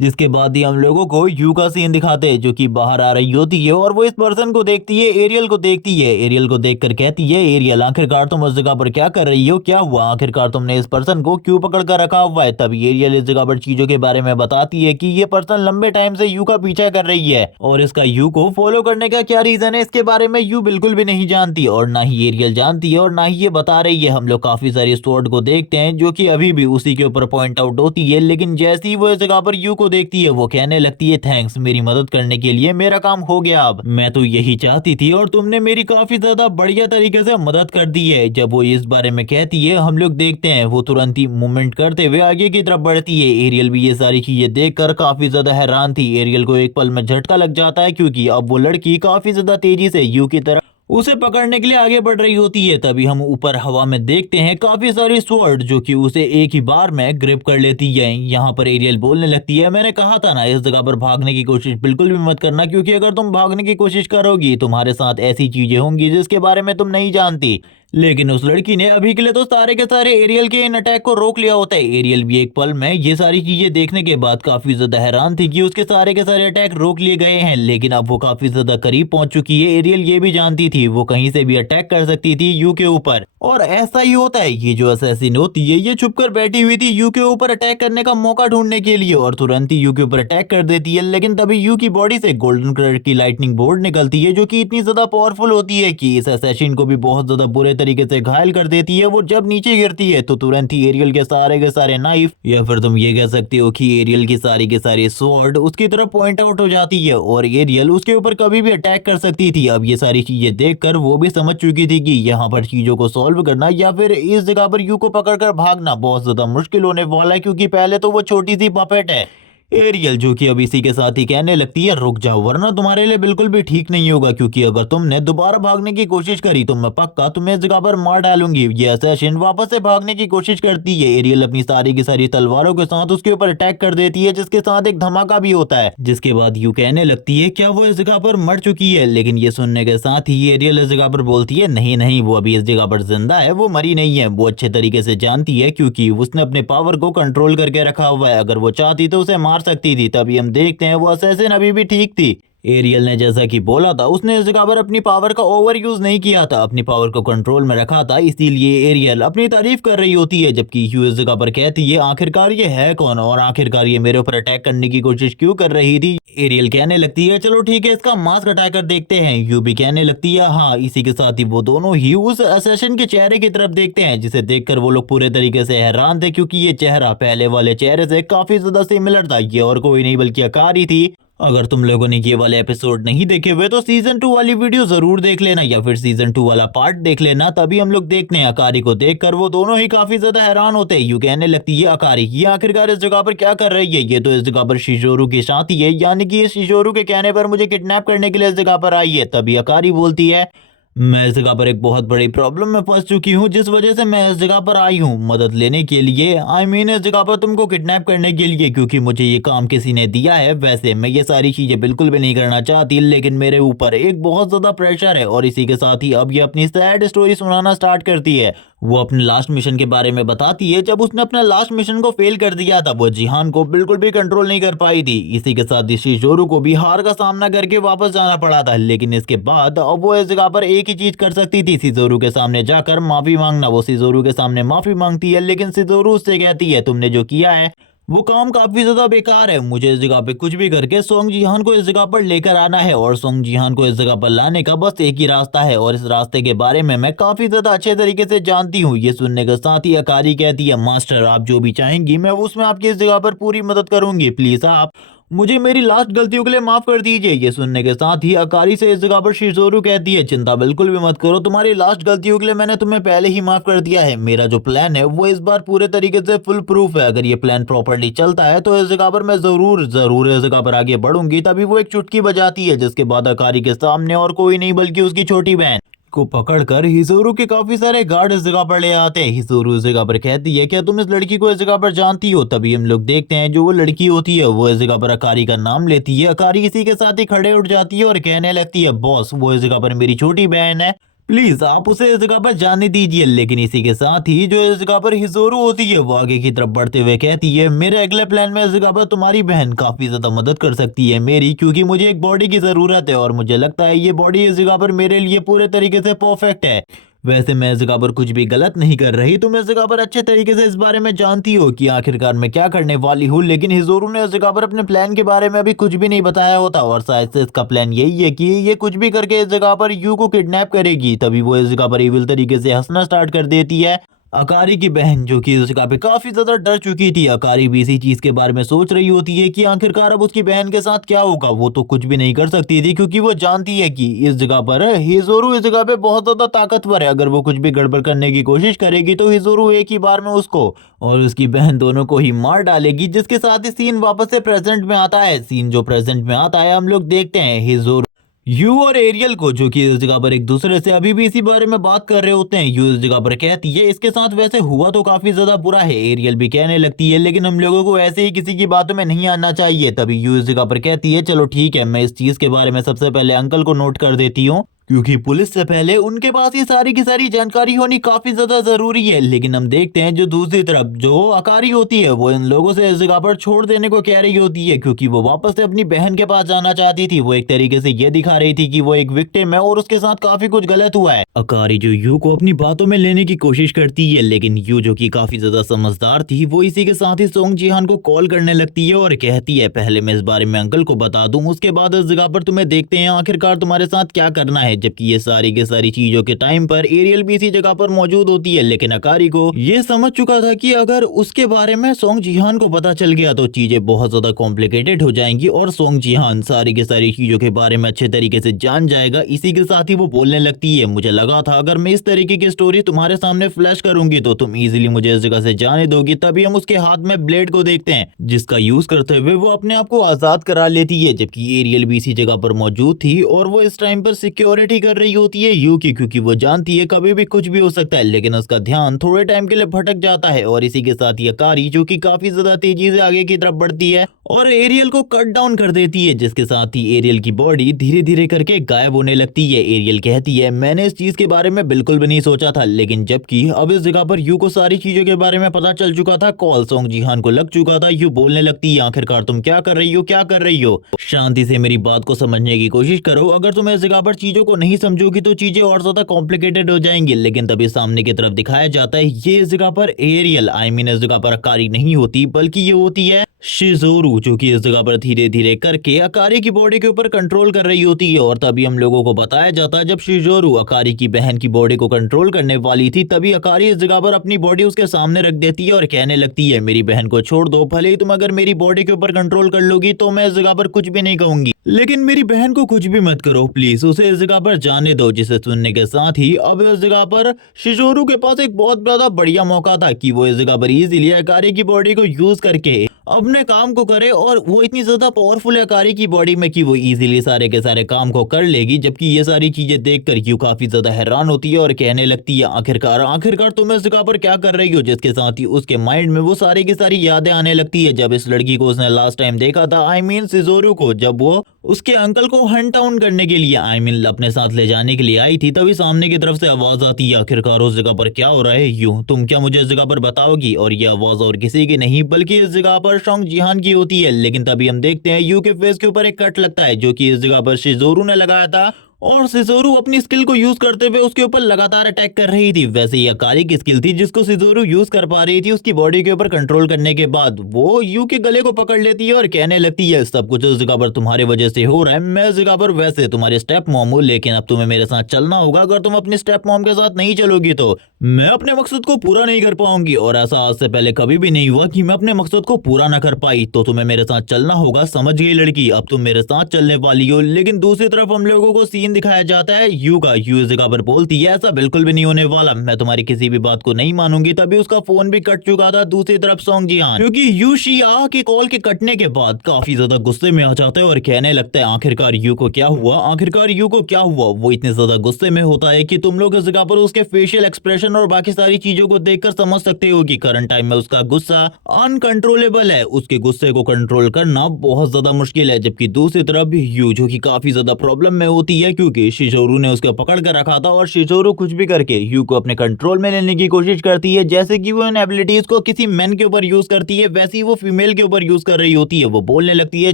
जिसके बाद ही हम लोगों को यू का सीन दिखाते हैं जो कि बाहर आ रही होती है और वो इस पर्सन को देखती है, एरियल को देखती है। एरियल को देखकर कहती है, एरियल आखिरकार तुम उस जगह पर क्या कर रही हो, क्या हुआ, आखिरकार तुमने इस पर्सन को क्यों पकड़ कर रखा हुआ है। तभी एरियल इस जगह पर चीजों के बारे में बताती है कि ये पर्सन लंबे टाइम से यू का पीछा कर रही है और इसका यू को फॉलो करने का क्या रीजन है इसके बारे में यू बिल्कुल भी नहीं जानती और ना ही एरियल जानती है और ना ही ये बता रही है। हम लोग काफी सारी स्वॉर्ड को देखते हैं जो कि अभी भी उसी के ऊपर पॉइंट आउट होती है, लेकिन जैसे ही वो इस जगह पर यू को देखती है वो कहने लगती है, थैंक्स मेरी मदद करने के लिए, मेरा काम हो गया अब, मैं तो यही चाहती थी और तुमने मेरी काफी ज्यादा बढ़िया तरीके से मदद कर दी है। जब वो इस बारे में कहती है हम लोग देखते हैं वो तुरंत ही मूवमेंट करते हुए आगे की तरफ बढ़ती है। एरियल भी ये सारी चीजें देखकर काफी ज्यादा हैरान थी। एरियल को एक पल में झटका लग जाता है क्योंकि अब वो लड़की काफी ज्यादा तेजी से यू की तरफ उसे पकड़ने के लिए आगे बढ़ रही होती है। तभी हम ऊपर हवा में देखते हैं काफी सारी स्वॉर्ड जो कि उसे एक ही बार में ग्रिप कर लेती है। यहाँ पर एरियल बोलने लगती है, मैंने कहा था ना इस जगह पर भागने की कोशिश बिल्कुल भी मत करना, क्योंकि अगर तुम भागने की कोशिश करोगी तुम्हारे साथ ऐसी चीजें होंगी जिसके बारे में तुम नहीं जानती। लेकिन उस लड़की ने अभी के लिए तो सारे के सारे एरियल के इन अटैक को रोक लिया होता है। एरियल भी एक पल में ये सारी चीजें देखने के बाद काफी ज्यादा हैरान थी कि उसके सारे के सारे अटैक रोक लिए गए हैं, लेकिन अब वो काफी ज्यादा करीब पहुंच चुकी है। एरियल ये भी जानती थी वो कहीं से भी अटैक कर सकती थी यू के ऊपर और ऐसा ही होता है। ये जो असैसिन होती है ये छुपकर बैठी हुई थी यू के ऊपर अटैक करने का मौका ढूंढने के लिए और तुरंत ही यू के ऊपर अटैक कर देती है। लेकिन तभी यू की बॉडी से गोल्डन कलर की लाइटनिंग बोल्ट निकलती है जो कि इतनी ज्यादा पावरफुल होती है कि इस असैसिन को भी बहुत ज्यादा बुरे तरीके से घायल कर देती है। वो जब नीचे गिरती है तो तुरंत ही एरियल के सारे नाइफ या फिर तुम ये कह सकते हो कि एरियल की सारी के सारी स्वॉर्ड उसकी तरफ पॉइंट आउट हो जाती है और एरियल उसके ऊपर कभी भी अटैक कर सकती थी। अब ये सारी चीजें देखकर वो भी समझ चुकी थी कि यहाँ पर चीजों को सॉल्व करना या फिर इस जगह पर यू को पकड़कर भागना बहुत ज्यादा मुश्किल होने वाला है, क्योंकि पहले तो वो छोटी सी पपेट है। एरियल जो कि अब इसी के साथ ही कहने लगती है, रुक जाओ वरना तुम्हारे लिए बिल्कुल भी ठीक नहीं होगा, क्योंकि अगर तुमने दोबारा भागने की कोशिश करी तो मैं पक्का तुम्हें इस जगह पर मार डालूंगी। ये असैसिन वापस से भागने की कोशिश करती है। एरियल अपनी सारी की सारी तलवारों के साथ उसके ऊपर अटैक कर देती है जिसके साथ एक धमाका भी होता है। जिसके बाद यू कहने लगती है, क्या वो इस जगह पर मर चुकी है? लेकिन ये सुनने के साथ ही एरियल इस जगह पर बोलती है, नहीं नहीं वो अभी इस जगह पर जिंदा है, वो मरी नहीं है। वो अच्छे तरीके से जानती है क्योंकि उसने अपने पावर को कंट्रोल करके रखा हुआ है, अगर वो चाहती तो उसे मार सकती थी। तभी हम देखते हैं वो असैसिन अभी भी ठीक थी। एरियल ने जैसा कि बोला था, उसने इस जगह पर अपनी पावर का ओवर यूज नहीं किया था, अपनी पावर को कंट्रोल में रखा था, इसीलिए एरियल अपनी तारीफ कर रही होती है, जबकि यू इस जगह पर कहती है आखिरकार ये है कौन और आखिरकार ये मेरे ऊपर अटैक करने की कोशिश क्यों कर रही थी। एरियल कहने लगती है चलो ठीक है, इसका मास्क हटा कर देखते हैं। यू भी कहने लगती है हाँ। इसी के साथ ही वो दोनों ही उस असैसिन के चेहरे की तरफ देखते हैं, जिसे देखकर वो लोग पूरे तरीके से हैरान थे, क्योंकि ये चेहरा पहले वाले चेहरे से काफी ज्यादा सिमिलर था। ये और कोई नहीं बल्कि अकारी थी। अगर तुम लोगों ने ये वाले एपिसोड नहीं देखे हुए तो सीजन 2 वाली वीडियो जरूर देख लेना, या फिर सीजन 2 वाला पार्ट देख लेना। तभी हम लोग देखते हैं अकारी को देखकर वो दोनों ही काफी ज्यादा हैरान होते हैं। यू कहने लगती है अकारी ये आखिरकार इस जगह पर क्या कर रही है, ये तो इस जगह पर शिजोरू की साथी है, यानी कि ये शिजोरू के कहने पर मुझे किडनैप करने के लिए इस जगह पर आई है। तभी अकारी बोलती है मैं इस जगह पर एक बहुत बड़ी प्रॉब्लम में फंस चुकी हूँ, जिस वजह से मैं इस जगह पर आई हूँ मदद लेने के लिए। आई मीन इस जगह पर तुमको किडनैप करने के लिए, क्योंकि मुझे ये काम किसी ने दिया है। वैसे मैं ये सारी चीजें बिल्कुल भी नहीं करना चाहती, लेकिन मेरे ऊपर एक बहुत ज्यादा प्रेशर है। और इसी के साथ ही अब ये अपनी सैड स्टोरी सुनाना स्टार्ट करती है। वो अपने लास्ट मिशन के बारे में बताती है। जब उसने अपना लास्ट मिशन को फेल कर दिया था, वो जिहान को बिल्कुल भी कंट्रोल नहीं कर पाई थी। इसी के साथ शिजोरू को भी हार का सामना करके वापस जाना पड़ा था, लेकिन इसके बाद अब वो इस जगह पर एक ही चीज कर सकती थी, शिजोरू के सामने जाकर माफी मांगना। वो शिजोरू के सामने माफी मांगती है, लेकिन शिजोरू उससे कहती है तुमने जो किया है वो काम काफी ज्यादा बेकार है। मुझे इस जगह पे कुछ भी करके सोंग जिहान को इस जगह पर लेकर आना है, और सोंग जिहान को इस जगह पर लाने का बस एक ही रास्ता है, और इस रास्ते के बारे में मैं काफी ज्यादा अच्छे तरीके से जानती हूँ। ये सुनने के साथ ही अकारी कहती है मास्टर आप जो भी चाहेंगी मैं उसमें आपकी इस जगह पर पूरी मदद करूंगी, प्लीज आप मुझे मेरी लास्ट गलतियों के लिए माफ कर दीजिए। ये सुनने के साथ ही अकारी से इस जगह पर शिजोरू कहती है चिंता बिल्कुल भी मत करो, तुम्हारी लास्ट गलतियों के लिए मैंने तुम्हें पहले ही माफ कर दिया है। मेरा जो प्लान है वो इस बार पूरे तरीके से फुल प्रूफ है। अगर ये प्लान प्रॉपरली चलता है तो इस जगह पर मैं जरूर जरूर इस जगह पर आगे बढ़ूंगी। तभी वो एक चुटकी बजाती है, जिसके बाद अकारी के सामने और कोई नहीं बल्कि उसकी छोटी बहन को पकड़कर हिजोरू के काफी सारे गार्ड इस जगह पर ले आते हैं। हिजोरू इस जगह पर कहती है क्या तुम इस लड़की को इस जगह पर जानती हो। तभी हम लोग देखते हैं जो वो लड़की होती है वो इस जगह पर अकारी का नाम लेती है। अकारी इसी के साथ ही खड़े उठ जाती है और कहने लगती है बॉस वो इस जगह पर मेरी छोटी बहन है, प्लीज आप उसे इस जगह पर जाने दीजिए। लेकिन इसी के साथ ही जो इस जगह पर हिजोरू होती है वो आगे की तरफ बढ़ते हुए कहती है मेरे अगले प्लान में इस जगह पर तुम्हारी बहन काफी ज्यादा मदद कर सकती है मेरी, क्योंकि मुझे एक बॉडी की जरूरत है और मुझे लगता है ये बॉडी इस जगह पर मेरे लिए पूरे तरीके से परफेक्ट है। वैसे मैं इस जगह पर कुछ भी गलत नहीं कर रही, तुम इस जगह पर अच्छे तरीके से इस बारे में जानती हो कि आखिरकार मैं क्या करने वाली हूँ। लेकिन हिजोरू ने इस जगह पर अपने प्लान के बारे में अभी कुछ भी नहीं बताया होता, और शायद से इसका प्लान यही है कि ये कुछ भी करके इस जगह पर यू को किडनैप करेगी। तभी वो इस जगह पर इविल तरीके से हंसना स्टार्ट कर देती है। अकारी की बहन जो कि इस जगह पे काफी ज्यादा डर चुकी थी, अकारी भी इसी चीज के बारे में सोच रही होती है कि आखिरकार अब उसकी बहन के साथ क्या होगा। वो तो कुछ भी नहीं कर सकती थी, क्योंकि वो जानती है कि इस जगह पर हिजोरू इस जगह पे बहुत ज्यादा ताकतवर है। अगर वो कुछ भी गड़बड़ करने की कोशिश करेगी तो हिजोरू एक ही बार में उसको और उसकी बहन दोनों को ही मार डालेगी। जिसके साथ ही सीन वापस से प्रेजेंट में आता है। सीन जो प्रेजेंट में आता है हम लोग देखते हैं हिजोरू यू और एरियल को, जो कि इस जगह पर एक दूसरे से अभी भी इसी बारे में बात कर रहे होते हैं। यू इस जगह पर कहती है इसके साथ वैसे हुआ तो काफी ज्यादा बुरा है। एरियल भी कहने लगती है लेकिन हम लोगों को ऐसे ही किसी की बातों में नहीं आना चाहिए। तभी यू इस जगह पर कहती है चलो ठीक है, मैं इस चीज के बारे में सबसे पहले अंकल को नोट कर देती हूँ, क्योंकि पुलिस से पहले उनके पास ये सारी की सारी जानकारी होनी काफी ज्यादा जरूरी है। लेकिन हम देखते हैं जो दूसरी तरफ जो अकारी होती है वो इन लोगों से इस जगह पर छोड़ देने को कह रही होती है, क्योंकि वो वापस से अपनी बहन के पास जाना चाहती थी। वो एक तरीके से ये दिखा रही थी कि वो एक विक्टिम है और उसके साथ काफी कुछ गलत हुआ है। अकारी जो यू को अपनी बातों में लेने की कोशिश करती है, लेकिन यू जो कि काफी ज्यादा समझदार थी वो इसी के साथ ही सोंग जिहान को कॉल करने लगती है और कहती है पहले मैं इस बारे में अंकल को बता दूं, उसके बाद इस जगह पर तुम्हें देखते हैं आखिरकार तुम्हारे साथ क्या करना है। जबकि ये सारी के सारी चीजों के टाइम पर एरियल भी इसी जगह पर मौजूद होती है, लेकिन अकारी को ये समझ चुका था कि अगर उसके बारे में सोंग जिहान को पता चल गया तो चीजें बहुत ज्यादा कॉम्प्लिकेटेड हो जाएंगी और सोंग जिहान सारी के सारी चीजों के बारे में अच्छे तरीके से जान जाएगा। इसी के साथ ही वो बोलने लगती है मुझे लगा था अगर मैं इस तरीके की स्टोरी तुम्हारे सामने फ्लैश करूंगी तो तुम इजीली मुझे इस जगह से जाने दोगी। तभी हम उसके हाथ में ब्लेड को देखते हैं, जिसका यूज करते हुए वो अपने आप को आजाद करा लेती है। जबकि एरियल भी इसी जगह पर मौजूद थी और वो इस टाइम पर सिक्योरिटी सिक्योरिटी कर रही होती है यू की, क्योंकि वो जानती है कभी भी कुछ भी हो सकता है। लेकिन उसका ध्यान थोड़े टाइम के लिए भटक जाता है और इसी के साथ ये अकारी जो कि काफी ज्यादा तेजी से आगे की तरफ बढ़ती है और एरियल को कट डाउन कर देती है, जिसके साथ ही एरियल की बॉडी धीरे धीरे करके गायब होने लगती है। एरियल कहती है मैंने इस चीज के बारे में बिल्कुल भी नहीं सोचा था, लेकिन जबकि अब इस जगह पर यू को सारी चीजों के बारे में पता चल चुका था, कॉल सॉन्ग जिहान को लग चुका था। यू बोलने लगती है आखिरकार तुम क्या कर रही हो, क्या कर रही हो, शांति से मेरी बात को समझने की कोशिश करो। अगर तुम इस जगह पर चीजों को नहीं समझोगी तो चीजें और ज्यादा कॉम्प्लिकेटेड हो जाएंगी। लेकिन तभी सामने की तरफ दिखाया जाता है ये इस जगह पर एरियल इस जगह पर अकारी नहीं होती, बल्कि ये होती है शिज़ोरू, जो कि इस जगह पर धीरे धीरे करके अकारी की बॉडी के ऊपर कंट्रोल कर रही होती है। और तभी हम लोगों को बताया जाता है जब शिज़ोरू अकारी की बहन की बॉडी को कंट्रोल करने वाली थी, तभी अकारी इस जगह पर अपनी बॉडी उसके सामने रख देती है और कहने लगती है मेरी बहन को छोड़ दो, भले ही तुम अगर मेरी बॉडी के ऊपर कंट्रोल कर लोगी तो मैं इस जगह पर कुछ भी नहीं कहूंगी, लेकिन मेरी बहन को कुछ भी मत करो प्लीज, उसे इस जगह पर जाने दो। जिसे सुनने के साथ ही अब इस जगह पर शिज़ोरू के पास एक बहुत ज्यादा बढ़िया मौका था कि वो इस जगह पर इजीली अकारी की बॉडी को यूज करके अपने काम को करे। और वो इतनी ज्यादा पावरफुल है अकारी की बॉडी में कि वो इजीली सारे के सारे काम को कर लेगी। जबकि ये सारी चीजें देखकर यू काफी ज्यादा हैरान होती है और कहने लगती है आखिरकार आखिरकार तुम इस जगह पर क्या कर रही हो। जिसके साथ ही उसके माइंड में वो सारी की सारी यादें आने लगती है जब इस लड़की को उसने लास्ट टाइम देखा था, शिज़ोरू को, जब वो उसके अंकल को हंट डाउन करने के लिए अपने साथ ले जाने के लिए आई थी। तभी सामने की तरफ से आवाज आती है आखिरकार उस जगह पर क्या हो रहा है यू, तुम क्या मुझे इस जगह पर बताओगी। और ये आवाज और किसी की नहीं बल्कि इस जगह पर सॉन्ग जिहान की होती है। लेकिन तभी हम देखते हैं यू के फेस के ऊपर एक कट लगता है जो कि इस जगह पर शिज़ोरू ने लगाया था और शिज़ोरू अपनी स्किल को यूज करते हुए उसके ऊपर लगातार अटैक कर रही थी। वैसे ही अकारी की स्किल थी जिसको शिज़ोरू यूज कर पा रही थी उसकी बॉडी के ऊपर कंट्रोल करने के बाद वो यू के गले को पकड़ लेती है और कहने लगती है सब कुछ इस जगह पर तुम्हारी वजह से हो रहा है, मैं इस जगह पर वैसे तुम्हारे स्टेप मॉम हूँ, लेकिन अब तुम्हें मेरे साथ चलना होगा। अगर तुम अपनी स्टेप मॉम के साथ नहीं चलोगी तो मैं अपने मकसद को पूरा नहीं कर पाऊंगी, और ऐसा आज से पहले कभी भी नहीं हुआ कि मैं अपने मकसद को पूरा ना कर पाई, तो तुम्हें मेरे साथ चलना होगा, समझ गई लड़की, अब तुम मेरे साथ चलने वाली हो। लेकिन दूसरी तरफ हम लोगों को सीन दिखाया जाता है यू इस जगह पर बोलती है ऐसा बिल्कुल भी नहीं होने वाला, मैं तुम्हारी किसी भी बात को नहीं मानूंगी। तभी उसका फोन भी कट चुका था दूसरी तरफ सॉन्ग जिहान, क्योंकि यू शिया के कॉल के कटने के बाद काफी ज्यादा गुस्से में आ जाता है और कहने लगता है आखिरकार यू को क्या हुआ, आखिरकार यू को क्या हुआ। वो इतने ज्यादा गुस्से में होता है कि तुम लोग इस जगह पर उसके फेशियल एक्सप्रेशन और बाकी सारी चीजों को देखकर समझ सकते हो कि करंट टाइम में उसका गुस्सा अनकंट्रोलेबल है, उसके गुस्से को कंट्रोल करना बहुत ज्यादा मुश्किल है। जबकि दूसरी तरफ यू जो कि काफी ज्यादा प्रॉब्लम में होती है क्योंकि शिज़ोरू ने उसको पकड़ कर रखा था और शिज़ोरू कुछ भी करके यू को अपने कंट्रोल में लेने की कोशिश करती है। जैसे कि वो इन एबिलिटीज को किसी मैन के ऊपर यूज करती है वैसे ही वो फीमेल के ऊपर यूज कर रही होती है। वो बोलने लगती है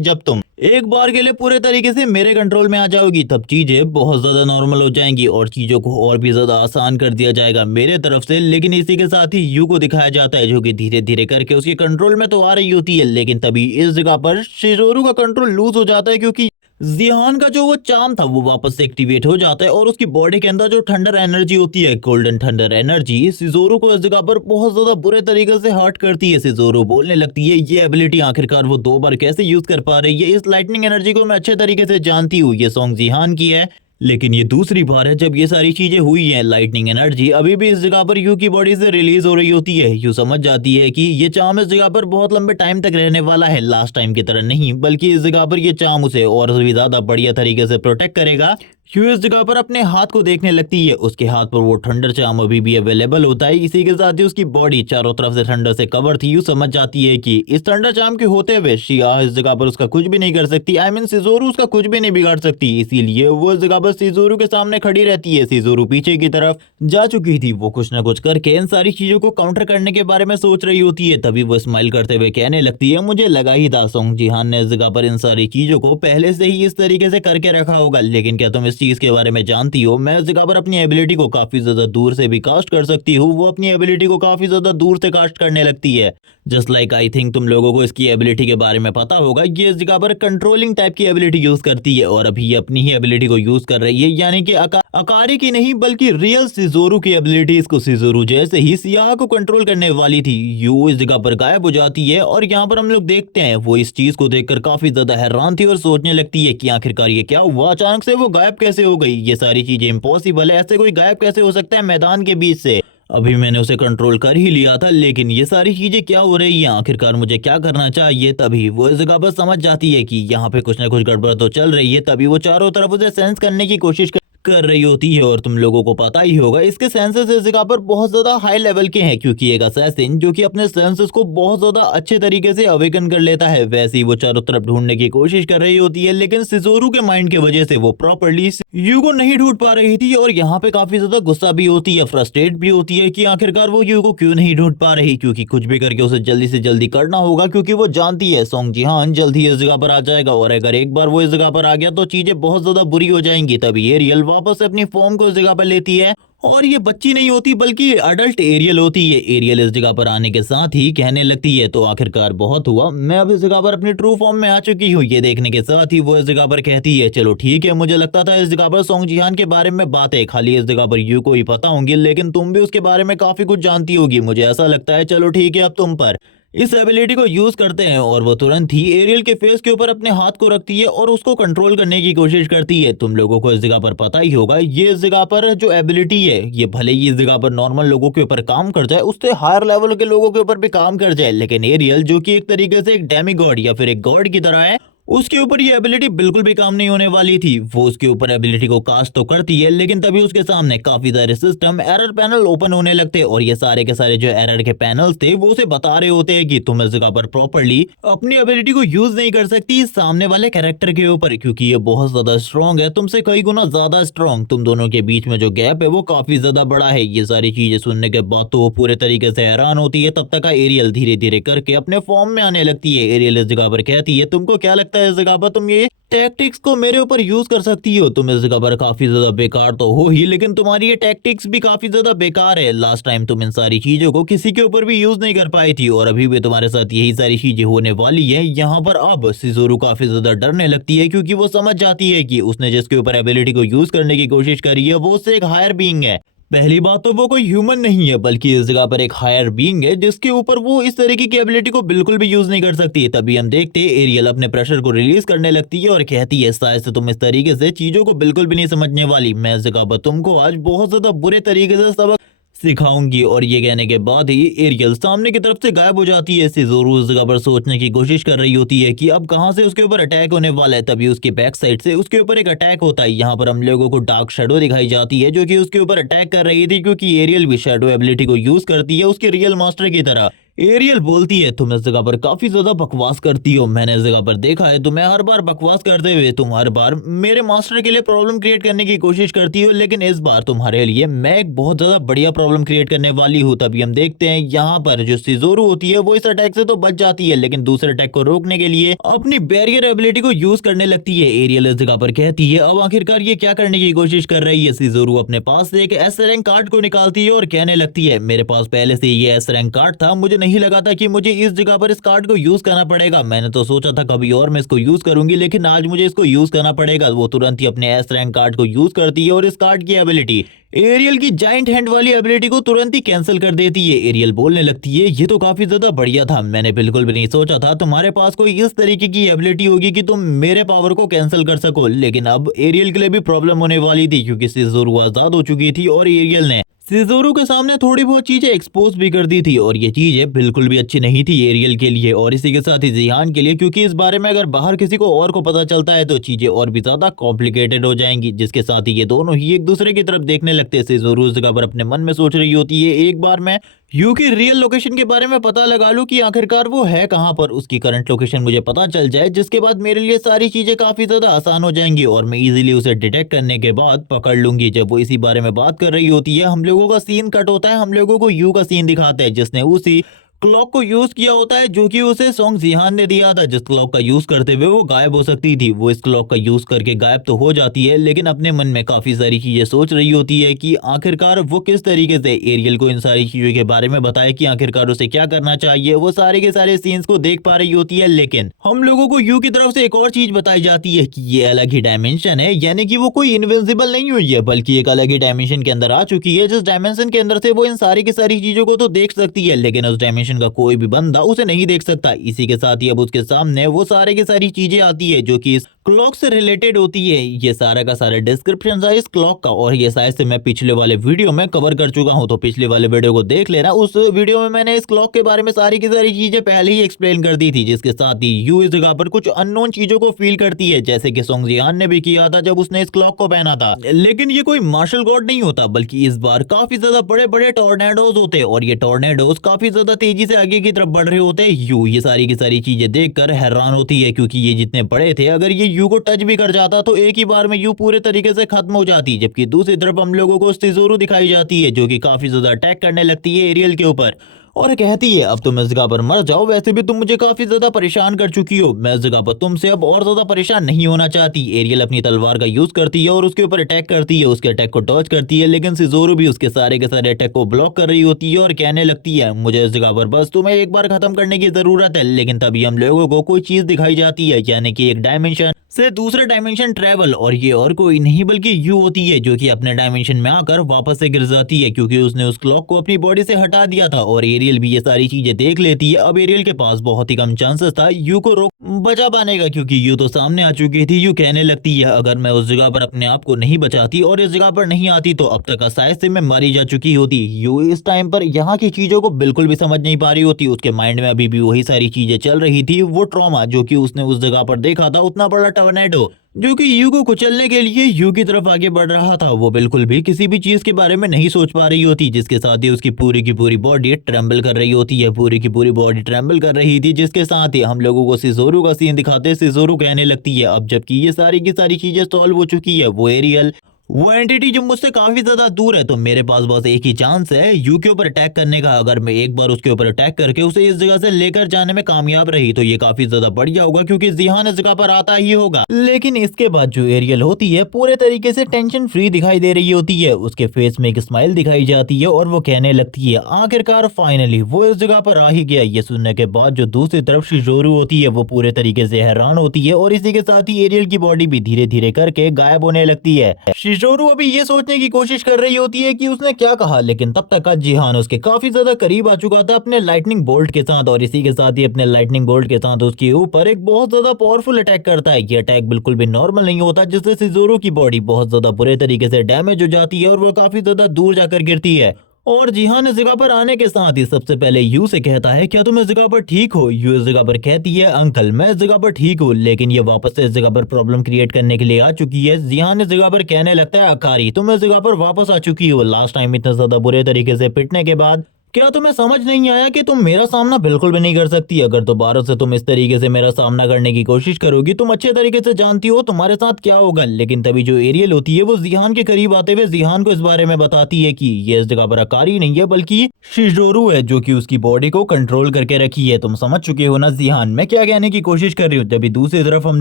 जब तुम एक बार के लिए पूरे तरीके से मेरे कंट्रोल में आ जाओगी तब चीजें बहुत ज्यादा नॉर्मल हो जाएंगी और चीजों को और भी ज्यादा आसान कर दिया जाएगा मेरे तरफ से। लेकिन इसी के साथ ही यू को दिखाया जाता है जो कि धीरे धीरे करके उसके कंट्रोल में तो आ रही होती है, लेकिन तभी इस जगह पर शिज़ोरू का कंट्रोल लूज हो जाता है क्योंकि जिहान का जो वो चार्म था वो वापस से एक्टिवेट हो जाता है और उसकी बॉडी के अंदर जो थंडर एनर्जी होती है, गोल्डन थंडर एनर्जी, शिज़ोरू को इस जगह पर बहुत ज्यादा बुरे तरीके से हर्ट करती है। शिज़ोरू बोलने लगती है ये एबिलिटी आखिरकार वो 2 बार कैसे यूज कर पा रही है, इस लाइटनिंग एनर्जी को मैं अच्छे तरीके से जानती हूँ, ये सॉन्ग जिहान की है, लेकिन ये दूसरी बार है जब ये सारी चीजें हुई हैं। लाइटनिंग एनर्जी अभी भी इस जगह पर यू की बॉडी से रिलीज हो रही होती है। यू समझ जाती है कि ये चार्म इस जगह पर बहुत लंबे टाइम तक रहने वाला है, लास्ट टाइम की तरह नहीं, बल्कि इस जगह पर ये चार्म उसे और भी ज्यादा बढ़िया तरीके से प्रोटेक्ट करेगा। यू इस जगह पर अपने हाथ को देखने लगती है, उसके हाथ पर वो थंडर चार्म अभी भी अवेलेबल होता है। इसी के साथ ही उसकी बॉडी चारों तरफ से थंडर से कवर थी। यू समझ जाती है कि इस थंडर चार्म के होते हुए शिया इस जगह पर उसका कुछ भी नहीं कर सकती, शिज़ोरू उसका कुछ भी नहीं बिगाड़ सकती। इसीलिए वो इस जगह पर शिज़ोरू के सामने खड़ी रहती है। शिज़ोरू पीछे की तरफ जा चुकी थी, वो कुछ न कुछ करके इन सारी चीजों को काउंटर करने के बारे में सोच रही होती है। तभी वो स्माइल करते हुए कहने लगती है मुझे लगा ही था सॉन्ग जिहान ने इस जगह पर इन सारी चीजों को पहले से ही इस तरीके से करके रखा होगा, लेकिन क्या तुम इस चीज के बारे में जानती हो, मैं इस जगह पर अपनी एबिलिटी को काफी ज्यादा दूर से भी कास्ट कर सकती हूँ। वो अपनी एबिलिटी को काफी ज्यादा दूर से कास्ट करने लगती है। जस्ट लाइक आई थिंक तुम लोगों को इसकी एबिलिटी के बारे में पता होगा, ये इस जगह पर कंट्रोलिंग टाइप की एबिलिटी यूज करती है और अभी ये अपनी ही एबिलिटी को यूज कर रही है, यानी कि अकारी की नहीं बल्कि रियल शिज़ोरू की एबिलिटीज को। शिज़ोरू जैसे ही सियाह को कंट्रोल करने वाली थी, यू इस जगह पर गायब हो जाती है और यहाँ पर हम लोग देखते हैं वो इस चीज को देखकर काफी ज्यादा हैरान थी और सोचने लगती है कि आखिरकार ये क्या हुआ, अचानक से वो गायब कैसे हो गई, ये सारी चीजें इम्पॉसिबल है, ऐसे कोई गायब कैसे हो सकता है मैदान के बीच से, अभी मैंने उसे कंट्रोल कर ही लिया था, लेकिन ये सारी चीजें क्या हो रही हैं, आखिरकार मुझे क्या करना चाहिए। तभी वो इस जगह पर समझ जाती है कि यहाँ पे कुछ ना कुछ गड़बड़ तो चल रही है। तभी वो चारों तरफ उसे सेंस करने की कोशिश कर रही होती है। और तुम लोगों को पता ही होगा इसके सेंसेस इस जगह पर बहुत ज्यादा हाई लेवल के हैं, क्योंकि एक असैसिन जो कि अपने सेंसेस को बहुत ज्यादा अच्छे तरीके से अवेकन कर लेता है, वैसे ही वो चारों तरफ ढूंढने की कोशिश कर रही होती है, लेकिन सिजोरू के माइंड की वजह से वो प्रॉपर्ली यू को नहीं ढूंढ पा रही थी। और यहाँ पे काफी ज्यादा गुस्सा भी होती है, फ्रस्ट्रेट भी होती है कि आखिरकार वो यू को क्यों नहीं ढूंढ पा रही, क्योंकि कुछ भी करके उसे जल्दी से जल्दी करना होगा, क्योंकि वो जानती है सोंग जिहान जल्द ही इस जगह पर आ जाएगा, और अगर एक बार वो इस जगह पर आ गया तो चीजें बहुत ज्यादा बुरी हो जाएंगी। तभी एरियल वापस अपनी फॉर्म को इस जगह पर लेती है, और ये बच्ची नहीं होती बल्कि अडल्ट एरियल होती है। एरियल इस जगह पर आने के साथ ही कहने लगती है तो आखिरकार बहुत हुआ, मैं अब इस जगह पर अपनी ट्रू फॉर्म में आ चुकी हूँ। ये देखने के साथ ही वो इस जगह पर कहती है चलो ठीक है, मुझे लगता था इस जगह पर सोंग जिहान के बारे में बातें खाली इस जगह पर यू को ही पता होंगी, लेकिन तुम भी उसके बारे में काफी कुछ जानती होगी, मुझे ऐसा लगता है। चलो ठीक है, अब तुम पर इस एबिलिटी को यूज करते हैं। और वो तुरंत ही एरियल के फेस के ऊपर अपने हाथ को रखती है और उसको कंट्रोल करने की कोशिश करती है। तुम लोगों को इस जगह पर पता ही होगा ये इस जगह पर जो एबिलिटी है ये भले ही इस जगह पर नॉर्मल लोगों के ऊपर काम कर जाए, उससे हायर लेवल के लोगों के ऊपर भी काम कर जाए, लेकिन एरियल जो कि एक तरीके से एक डेमी गॉड या फिर एक गॉड की तरह है, उसके ऊपर ये एबिलिटी बिल्कुल भी काम नहीं होने वाली थी। वो उसके ऊपर एबिलिटी को कास्ट तो करती है, लेकिन तभी उसके सामने काफी सारे सिस्टम एरर पैनल ओपन होने लगते हैं, और ये सारे के सारे जो एरर के पैनल्स थे वो उसे बता रहे होते हैं कि तुम इस जगह पर प्रॉपर्ली अपनी एबिलिटी को यूज नहीं कर सकती सामने वाले कैरेक्टर के ऊपर, क्योंकि ये बहुत ज्यादा स्ट्रॉन्ग है, तुमसे कई गुना ज्यादा स्ट्रॉन्ग। तुम दोनों के बीच में जो गैप है वो काफी ज्यादा बड़ा है। ये सारी चीजें सुनने के बाद तो वो पूरे तरीके से हैरान होती है। तब तक का एरियल धीरे धीरे करके अपने फॉर्म में आने लगती है। एरियल इस जगह पर कहती है तुमको क्या लगता है इस जगह पर तुम ये टैक्टिक्स को मेरे ऊपर यूज कर सकती हो? तुम इस जगह पर काफी ज्यादा बेकार तो हो ही, लेकिन तुम्हारी ये टैक्टिक्स भी काफी ज्यादा बेकार है। लास्ट टाइम तुम इन सारी चीजों को किसी के ऊपर भी यूज नहीं कर पाई थी, और अभी भी तुम्हारे साथ यही सारी चीजें होने वाली है। यहाँ पर अब सिजोरू काफी ज्यादा डरने लगती है, क्योंकि वो समझ जाती है कि उसने जिसके ऊपर एबिलिटी को यूज करने की कोशिश करी है वो उससे एक हायर बीइंग है। पहली बात तो वो कोई ह्यूमन नहीं है, बल्कि इस जगह पर एक हायर बीइंग है जिसके ऊपर वो इस तरीके की एबिलिटी को बिल्कुल भी यूज नहीं कर सकती। तभी हम देखते हैं एरियल अपने प्रेशर को रिलीज करने लगती है और कहती है शायद से तुम इस तरीके से चीजों को बिल्कुल भी नहीं समझने वाली, मैं इस जगह पर तुमको आज बहुत ज्यादा बुरे तरीके से सबक सिखाऊंगी। और ये कहने के बाद ही एरियल सामने की तरफ से गायब हो जाती है। सिजोरू उस जगह पर सोचने की कोशिश कर रही होती है कि अब कहां से उसके ऊपर अटैक होने वाला है। तभी उसके बैक साइड से उसके ऊपर एक अटैक होता है। यहाँ पर हम लोगों को डार्क शैडो दिखाई जाती है जो कि उसके ऊपर अटैक कर रही थी, क्योंकि एरियल भी शैडो एबिलिटी को यूज करती है उसके रियल मास्टर की तरह। एरियल बोलती है तुम इस जगह पर काफी ज्यादा बकवास करती हो, मैंने इस जगह पर देखा है तुम्हें हर बार बकवास करते हुए, तुम हर बार मेरे मास्टर के लिए प्रॉब्लम क्रिएट करने की कोशिश करती हो, लेकिन इस बार तुम्हारे लिए मैं एक बहुत ज्यादा बढ़िया प्रॉब्लम क्रिएट करने वाली हूँ। तभी हम देखते हैं यहाँ पर जो सिजोरू होती है वो इस अटैक से तो बच जाती है, लेकिन दूसरे अटैक को रोकने के लिए अपनी बैरियर एबिलिटी को यूज करने लगती है। एरियल इस जगह पर कहती है अब आखिरकार ये क्या करने की कोशिश कर रही है। सिजोरू अपने पास से एक एस रैंक कार्ड को निकालती है और कहने लगती है मेरे पास पहले से ये एस रैंक कार्ड था, मुझे नहीं लगा था कि मुझे इस जगह पर इस कार्ड को यूज करना पड़ेगा, मैंने तो सोचा था कभी और मैं इसको यूज करूंगी, लेकिन आज मुझे इसको यूज करना पड़ेगा। वो तुरंत ही अपने एस रैंक कार्ड को यूज करती है और इस कार्ड की एबिलिटी एरियल की जाइंट हैंड वाली एबिलिटी को तुरंत ही कैंसिल कर देती है। एरियल बोलने लगती है ये तो काफी ज्यादा बढ़िया था, मैंने बिल्कुल भी नहीं सोचा था तुम्हारे पास कोई इस तरीके की एबिलिटी होगी कि तुम मेरे पावर को कैंसिल कर सको। लेकिन अब एरियल के लिए भी प्रॉब्लम होने वाली थी, क्योंकि सिजोरू आजाद हो चुकी थी और एरियल ने सिजोरू के सामने थोड़ी बहुत चीजें एक्सपोज भी कर दी थी, और ये चीजें बिल्कुल भी अच्छी नहीं थी एरियल के लिए और इसी के साथ ही जिहान के लिए, क्योंकि इस बारे में अगर बाहर किसी को और को पता चलता है तो चीजें और भी ज्यादा कॉम्प्लिकेटेड हो जाएंगी। जिसके साथ ही ये दोनों ही एक दूसरे की तरफ देखने लगते हैं। सिजोरू उस जगह पर अपने मन में सोच रही होती है एक बार मैं यू की रियल लोकेशन के बारे में पता लगा लूं कि आखिरकार वो है कहां पर, उसकी करंट लोकेशन मुझे पता चल जाए, जिसके बाद मेरे लिए सारी चीजें काफी ज्यादा आसान हो जाएंगी और मैं इजीली उसे डिटेक्ट करने के बाद पकड़ लूंगी। जब वो इसी बारे में बात कर रही होती है हम लोगों का सीन कट होता है, हम लोगों को यू का सीन दिखाता है जिसने उसी क्लॉक को यूज किया होता है जो कि उसे सोंग जिहान ने दिया था, जिस क्लॉक का यूज करते हुए वो गायब हो सकती थी। वो इस क्लॉक का यूज करके गायब तो हो जाती है, लेकिन अपने मन में काफी सारी चीजें सोच रही होती है कि आखिरकार वो किस तरीके से एरियल को इन सारी चीजों के बारे में बताए कि आखिरकार उसे क्या करना चाहिए। वो सारे के सारे सीन्स को देख पा रही होती है, लेकिन हम लोगों को यू की तरफ से एक और चीज बताई जाती है कि ये अलग ही डायमेंशन है, यानी कि वो कोई इनविजिबल नहीं हुई है बल्कि एक अलग ही डायमेंशन के अंदर आ चुकी है, जिस डायमेंशन के अंदर से वो इन सारी की सारी चीजों को तो देख सकती है, लेकिन उस डायमेंशन का कोई भी उसे नहीं देख सकता। इसी के साथ ही अब उसके सामने वो सारे की सारी चीजें आती है जो कि इस क्लॉक से रिलेटेड होती है। ये सारा का सारा डिस्क्रिप्शन था इस क्लॉक का, और ये शायद से मैं पिछले वाले वीडियो में कवर कर चुका हूँ, तो पिछले वाले वीडियो को देख लेना। उस वीडियो में मैंने इस क्लॉक के बारे में सारी की सारी चीजें पहले ही एक्सप्लेन कर दी थी, जिसके साथ ही यू इस जगह पर कुछ अननोन चीजों को फील करती है, जैसे कि सोंग जिहान ने भी किया था जब उसने इस क्लॉक को पहना था। लेकिन ये कोई मार्शल गॉड नहीं होता, बल्कि इस बार काफी ज्यादा बड़े बड़े टॉर्नेडोज होते हैं, और ये टॉर्नेडोज काफी ज्यादा तेजी से आगे की तरफ बढ़ रहे होते हैं। यू ये सारी की सारी चीजें देखकर हैरान होती है, क्योंकि ये जितने बड़े थे, अगर ये यू को टच भी कर जाता तो एक ही बार में यू पूरे तरीके से खत्म हो जाती। जबकि दूसरी तरफ हम लोगों को शिज़ोरू दिखाई जाती है, जो कि काफी ज्यादा अटैक करने लगती है एरियल के ऊपर, और कहती है अब तुम इस जगह पर मर जाओ, वैसे भी तुम मुझे काफी ज्यादा परेशान कर चुकी हो, मैं इस जगह पर तुमसे अब और ज्यादा परेशान नहीं होना चाहती। एरियल अपनी तलवार का यूज करती है और उसके ऊपर अटैक करती है, उसके अटैक को डॉज करती है, लेकिन शिज़ोरू भी उसके सारे के सारे अटैक को ब्लॉक कर रही होती है और कहने लगती है मुझे इस जगह पर बस तुम्हें एक बार खत्म करने की जरूरत है। लेकिन तभी हम लोगों को कोई चीज दिखाई जाती है, यानी कि एक डायमेंशन से दूसरे डायमेंशन ट्रेवल, और ये और कोई नहीं बल्कि यू होती है, जो कि अपने डायमेंशन में आकर वापस से गिर जाती है, क्योंकि उसने उस क्लॉक को अपनी बॉडी से हटा दिया था। और एरियल भी ये सारी चीजें देख लेती है। अब एरियल के पास बहुत ही कम चांसेस था यू को रोक बचा पाने का, क्योंकि यू तो सामने आ चुकी थी। यू कहने लगती है अगर मैं उस जगह पर अपने आप को नहीं बचाती और इस जगह पर नहीं आती तो अब तक शायद से मैं मारी जा चुकी होती। यू इस टाइम पर यहाँ की चीजों को बिल्कुल भी समझ नहीं पा रही होती। उसके माइंड में अभी भी वही सारी चीजें चल रही थी, वो ट्रॉमा जो कि उसने उस जगह पर देखा था, उतना बड़ा टॉर्नेडो जो कि यू को कुचलने के लिए यू की तरफ आगे बढ़ रहा था। वो बिल्कुल भी किसी भी चीज के बारे में नहीं सोच पा रही होती, जिसके साथ ही उसकी पूरी की पूरी बॉडी ट्रेम्बल कर रही होती है, पूरी की पूरी बॉडी ट्रेम्बल कर रही थी, जिसके साथ ही हम लोगों को शिज़ोरू का सीन दिखाते शिज़ोरू कहने लगती है अब जबकि ये सारी की सारी चीजें सॉल्व हो चुकी है, वो एरियल वो एंटिटी जो मुझसे काफी ज्यादा दूर है, तो मेरे पास बस एक ही चांस है यू के ऊपर अटैक करने का। अगर मैं एक बार उसके ऊपर अटैक करके उसे इस जगह से लेकर जाने में कामयाब रही तो ये काफी ज्यादा बढ़िया होगा, क्योंकि जिहान इस जगह पर आता ही होगा। लेकिन इसके बाद जो एरियल होती है पूरे तरीके से टेंशन फ्री दिखाई दे रही होती है, उसके फेस में एक स्माइल दिखाई जाती है और वो कहने लगती है आखिरकार फाइनली वो इस जगह पर आ ही गया। ये सुनने के बाद जो दूसरी तरफ शिज़ोरू होती है वो पूरे तरीके से हैरान होती है, और इसी के साथ ही एरियल की बॉडी भी धीरे धीरे करके गायब होने लगती है। शिज़ोरू अभी ये सोचने की कोशिश कर रही होती है कि उसने क्या कहा, लेकिन तब तक जिहान उसके काफी ज्यादा करीब आ चुका था अपने लाइटनिंग बोल्ट के साथ, और इसी के साथ ही अपने लाइटनिंग बोल्ट के साथ उसके ऊपर एक बहुत ज्यादा पावरफुल अटैक करता है। ये अटैक बिल्कुल भी नॉर्मल नहीं होता, जिससे शिज़ोरू की बॉडी बहुत ज्यादा बुरे तरीके से डैमेज हो जाती है और वो काफी ज्यादा दूर जाकर गिरती है। और जिहान इस जगह पर आने के साथ ही सबसे पहले यू से कहता है क्या तुम इस जगह पर ठीक हो। यू इस जगह पर कहती है अंकल मैं इस जगह पर ठीक हूँ, लेकिन ये वापस से इस जगह पर प्रॉब्लम क्रिएट करने के लिए आ चुकी है। जिहान इस जगह पर कहने लगता है अकारी तुम इस जगह पर वापस आ चुकी हो, लास्ट टाइम इतना ज्यादा बुरे तरीके से पिटने के बाद क्या तुम्हें समझ नहीं आया कि तुम मेरा सामना बिल्कुल भी नहीं कर सकती। अगर दोबारा से तुम इस तरीके से मेरा सामना करने की कोशिश करोगी, तुम अच्छे तरीके से जानती हो तुम्हारे साथ क्या होगा। लेकिन तभी जो एरियल होती है वो जिहान के करीब आते हुए जिहान को इस बारे में बताती है कि ये इस जगह पर अकारी नहीं है बल्कि शिज़ोरू है, जो कि उसकी बॉडी को कंट्रोल करके रखी है। तुम समझ चुके हो ना जिहान मैं क्या कहने की कोशिश कर रही हूँ। तभी दूसरी तरफ हम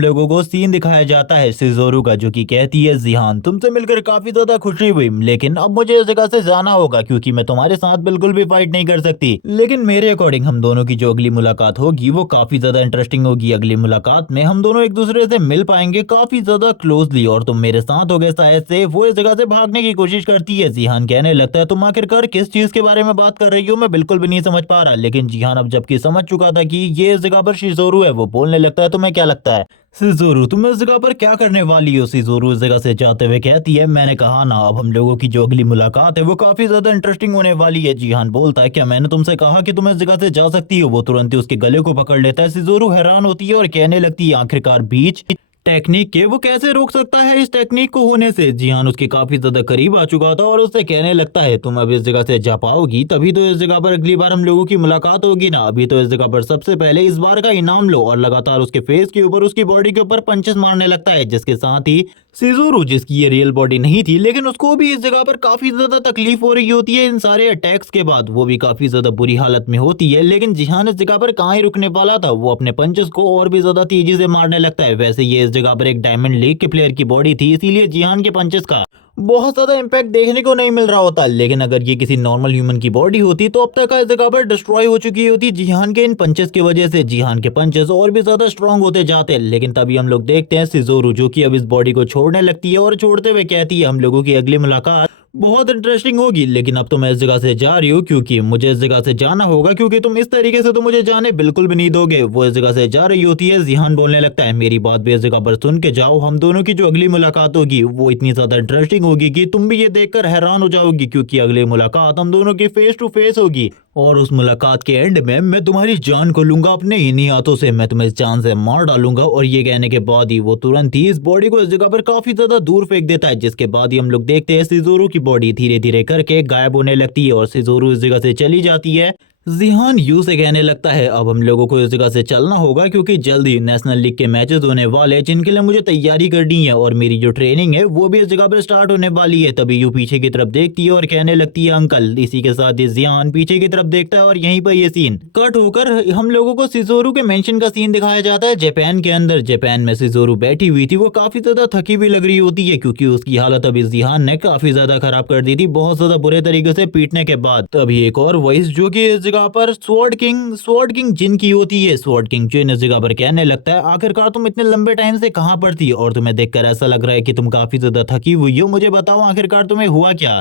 लोगों को सीन दिखाया जाता है शिज़ोरू का, जो कि कहती है जिहान तुमसे मिलकर काफी ज्यादा खुशी हुई, लेकिन अब मुझे इस जगह से जाना होगा, क्योंकि मैं तुम्हारे साथ बिल्कुल भी फाइट नहीं कर सकती। लेकिन मेरे अकॉर्डिंग हम दोनों की जो अगली मुलाकात होगी वो काफी ज्यादा इंटरेस्टिंग होगी। अगली मुलाकात में हम दोनों एक दूसरे से मिल पाएंगे काफी ज्यादा क्लोजली, और तुम मेरे साथ हो गए शायद से। वो इस जगह से भागने की कोशिश करती है। जिहान कहने लगता है तुम आखिरकार किस चीज के बारे में बात कर रही हो, मैं बिल्कुल भी नहीं समझ पा रहा। लेकिन जिहान अब जबकि समझ चुका था कि ये इस जगह पर शिज़ोरू है, वो बोलने लगता है तुम्हें क्या लगता है शिज़ोरू तुम इस जगह पर क्या करने वाली हो। शिज़ोरू इस जगह से जाते हुए कहती है मैंने कहा ना अब हम लोगों की जो अगली मुलाकात है वो काफी ज्यादा इंटरेस्टिंग होने वाली है। जिहान बोलता है क्या मैंने तुमसे कहा कि तुम इस जगह से जा सकती हो। वो तुरंत ही उसके गले को पकड़ लेता है। शिज़ोरू हैरान होती है और कहने लगती है आखिरकार बीच टेक्निक के वो कैसे रोक सकता है इस टेक्निक को होने से। जिहान उसके काफी ज्यादा करीब आ चुका था और उससे कहने लगता है तुम अब इस जगह से जा पाओगी तभी तो इस जगह पर अगली बार हम लोगों की मुलाकात होगी ना। अभी तो इस जगह पर सबसे पहले इस बार का इनाम लो। और लगातार उसके फेस के ऊपर उसकी बॉडी के ऊपर पंचेस मारने लगता है, जिसके साथ ही शिज़ोरू जिसकी ये रियल बॉडी नहीं थी लेकिन उसको भी इस जगह पर काफी ज्यादा तकलीफ हो रही होती है इन सारे अटैक्स के बाद। वो भी काफी ज्यादा बुरी हालत में होती है, लेकिन जिहान इस जगह पर कहाँ ही रुकने वाला था। वो अपने पंचेस को और भी ज्यादा तेजी से मारने लगता है। वैसे ये इस जगह पर एक डायमंड लीग के प्लेयर की बॉडी थी, इसीलिए जिहान के पंचेस का बहुत ज्यादा इम्पैक्ट देखने को नहीं मिल रहा होता। लेकिन अगर ये किसी नॉर्मल ह्यूमन की बॉडी होती तो अब तक इस जगह पर डिस्ट्रॉय हो चुकी होती जिहान के इन पंचेस की वजह से। जिहान के पंचेस और भी ज्यादा स्ट्रांग होते जाते, लेकिन तभी हम लोग देखते हैं शिज़ोरू जो कि अब इस बॉडी को छोड़ने लगती है और छोड़ते हुए कहती है हम लोगों की अगली मुलाकात बहुत इंटरेस्टिंग होगी, लेकिन अब तो मैं इस जगह से जा रही हूँ क्योंकि मुझे इस जगह से जाना होगा, क्योंकि तुम इस तरीके से तो मुझे जाने बिल्कुल भी नहीं दोगे। वो इस जगह से जा रही होती है। जिहान बोलने लगता है, मेरी बात भी इस जगह पर सुन के जाओ, हम दोनों की जो अगली मुलाकात होगी वो इतनी ज्यादा इंटरेस्टिंग होगी कि तुम भी ये देखकर हैरान हो जाओगी, क्योंकि अगली मुलाकात हम दोनों की फेस टू फेस होगी। और उस मुलाकात के एंड में मैं तुम्हारी जान को लूंगा अपने इन्हीं हाथों से, मैं तुम्हें इस जान से मार डालूंगा। और ये कहने के बाद ही वो तुरंत ही इस बॉडी को इस जगह पर काफी ज्यादा दूर फेंक देता है, जिसके बाद ही हम लोग देखते हैं सिजोरू की बॉडी धीरे धीरे करके गायब होने लगती है और सिजोरू इस जगह से चली जाती है। जिहान यू से कहने लगता है, अब हम लोगों को इस जगह से चलना होगा क्योंकि जल्द ही नेशनल लीग के मैचेस होने वाले हैं, जिनके लिए मुझे तैयारी करनी है और मेरी जो ट्रेनिंग है वो भी इस जगह पर स्टार्ट होने वाली है। तभी यू पीछे की तरफ देखती है और कहने लगती है, अंकल। इसी के साथ ही जिहान पीछे की तरफ देखता है और यहीं पर ये सीन कट होकर हम लोगों को सिजोरू के मेंशन का सीन दिखाया जाता है जापान के अंदर। जापान में सिजोरू बैठी हुई थी, वो काफी ज्यादा थकी भी लग रही होती है क्योंकि उसकी हालत अभी जिहान ने काफी ज्यादा खराब कर दी थी, बहुत ज्यादा बुरे तरीके से पीटने के बाद। तभी एक और वॉइस जो कि इस जगह पर स्वॉर्ड किंग जिन की होती है, स्वॉर्ड किंग जिन इस जगह पर कहने लगता है, आखिरकार तुम इतने लंबे टाइम से कहां पर थी और तुम्हें देखकर ऐसा लग रहा है कि तुम काफी ज्यादा थकी हुई हो, मुझे बताओ आखिरकार तुम्हें हुआ क्या।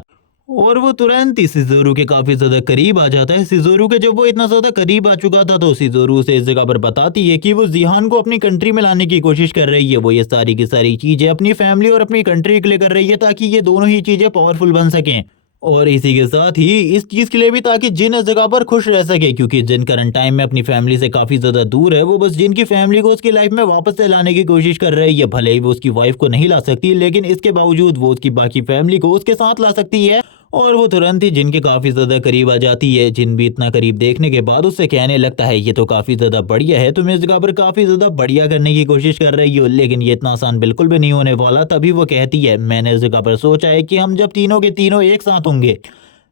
और वो तुरंत ही सिजोरू के काफी ज्यादा करीब आ जाता है। सिजोरू के जब वो इतना ज्यादा करीब आ चुका था तो सिजोरू से इस जगह पर बताती है कि वो जिहान को अपनी कंट्री में लाने की कोशिश कर रही है। वो ये सारी की सारी चीजें अपनी फैमिली और अपनी कंट्री के लिए कर रही है ताकि ये दोनों ही चीजें पावरफुल बन सकें, और इसी के साथ ही इस चीज के लिए भी ताकि जिन इस जगह पर खुश रह सके, क्योंकि जिन करंट टाइम में अपनी फैमिली से काफी ज्यादा दूर है। वो बस जिन की फैमिली को उसकी लाइफ में वापस से लाने की कोशिश कर रही है। भले ही वो उसकी वाइफ को नहीं ला सकती, लेकिन इसके बावजूद वो उसकी बाकी फैमिली को उसके साथ ला सकती है। और वो तुरंत ही जिन के काफी ज्यादा करीब आ जाती है। जिन भी इतना करीब देखने के बाद उससे कहने लगता है, ये तो काफी ज्यादा बढ़िया है, तुम इस जगह पर काफी ज्यादा बढ़िया करने की कोशिश कर रही हो, लेकिन ये इतना आसान बिल्कुल भी नहीं होने वाला। तभी वो कहती है, मैंने इस जगह पर सोचा है कि हम जब तीनों के तीनों एक साथ होंगे,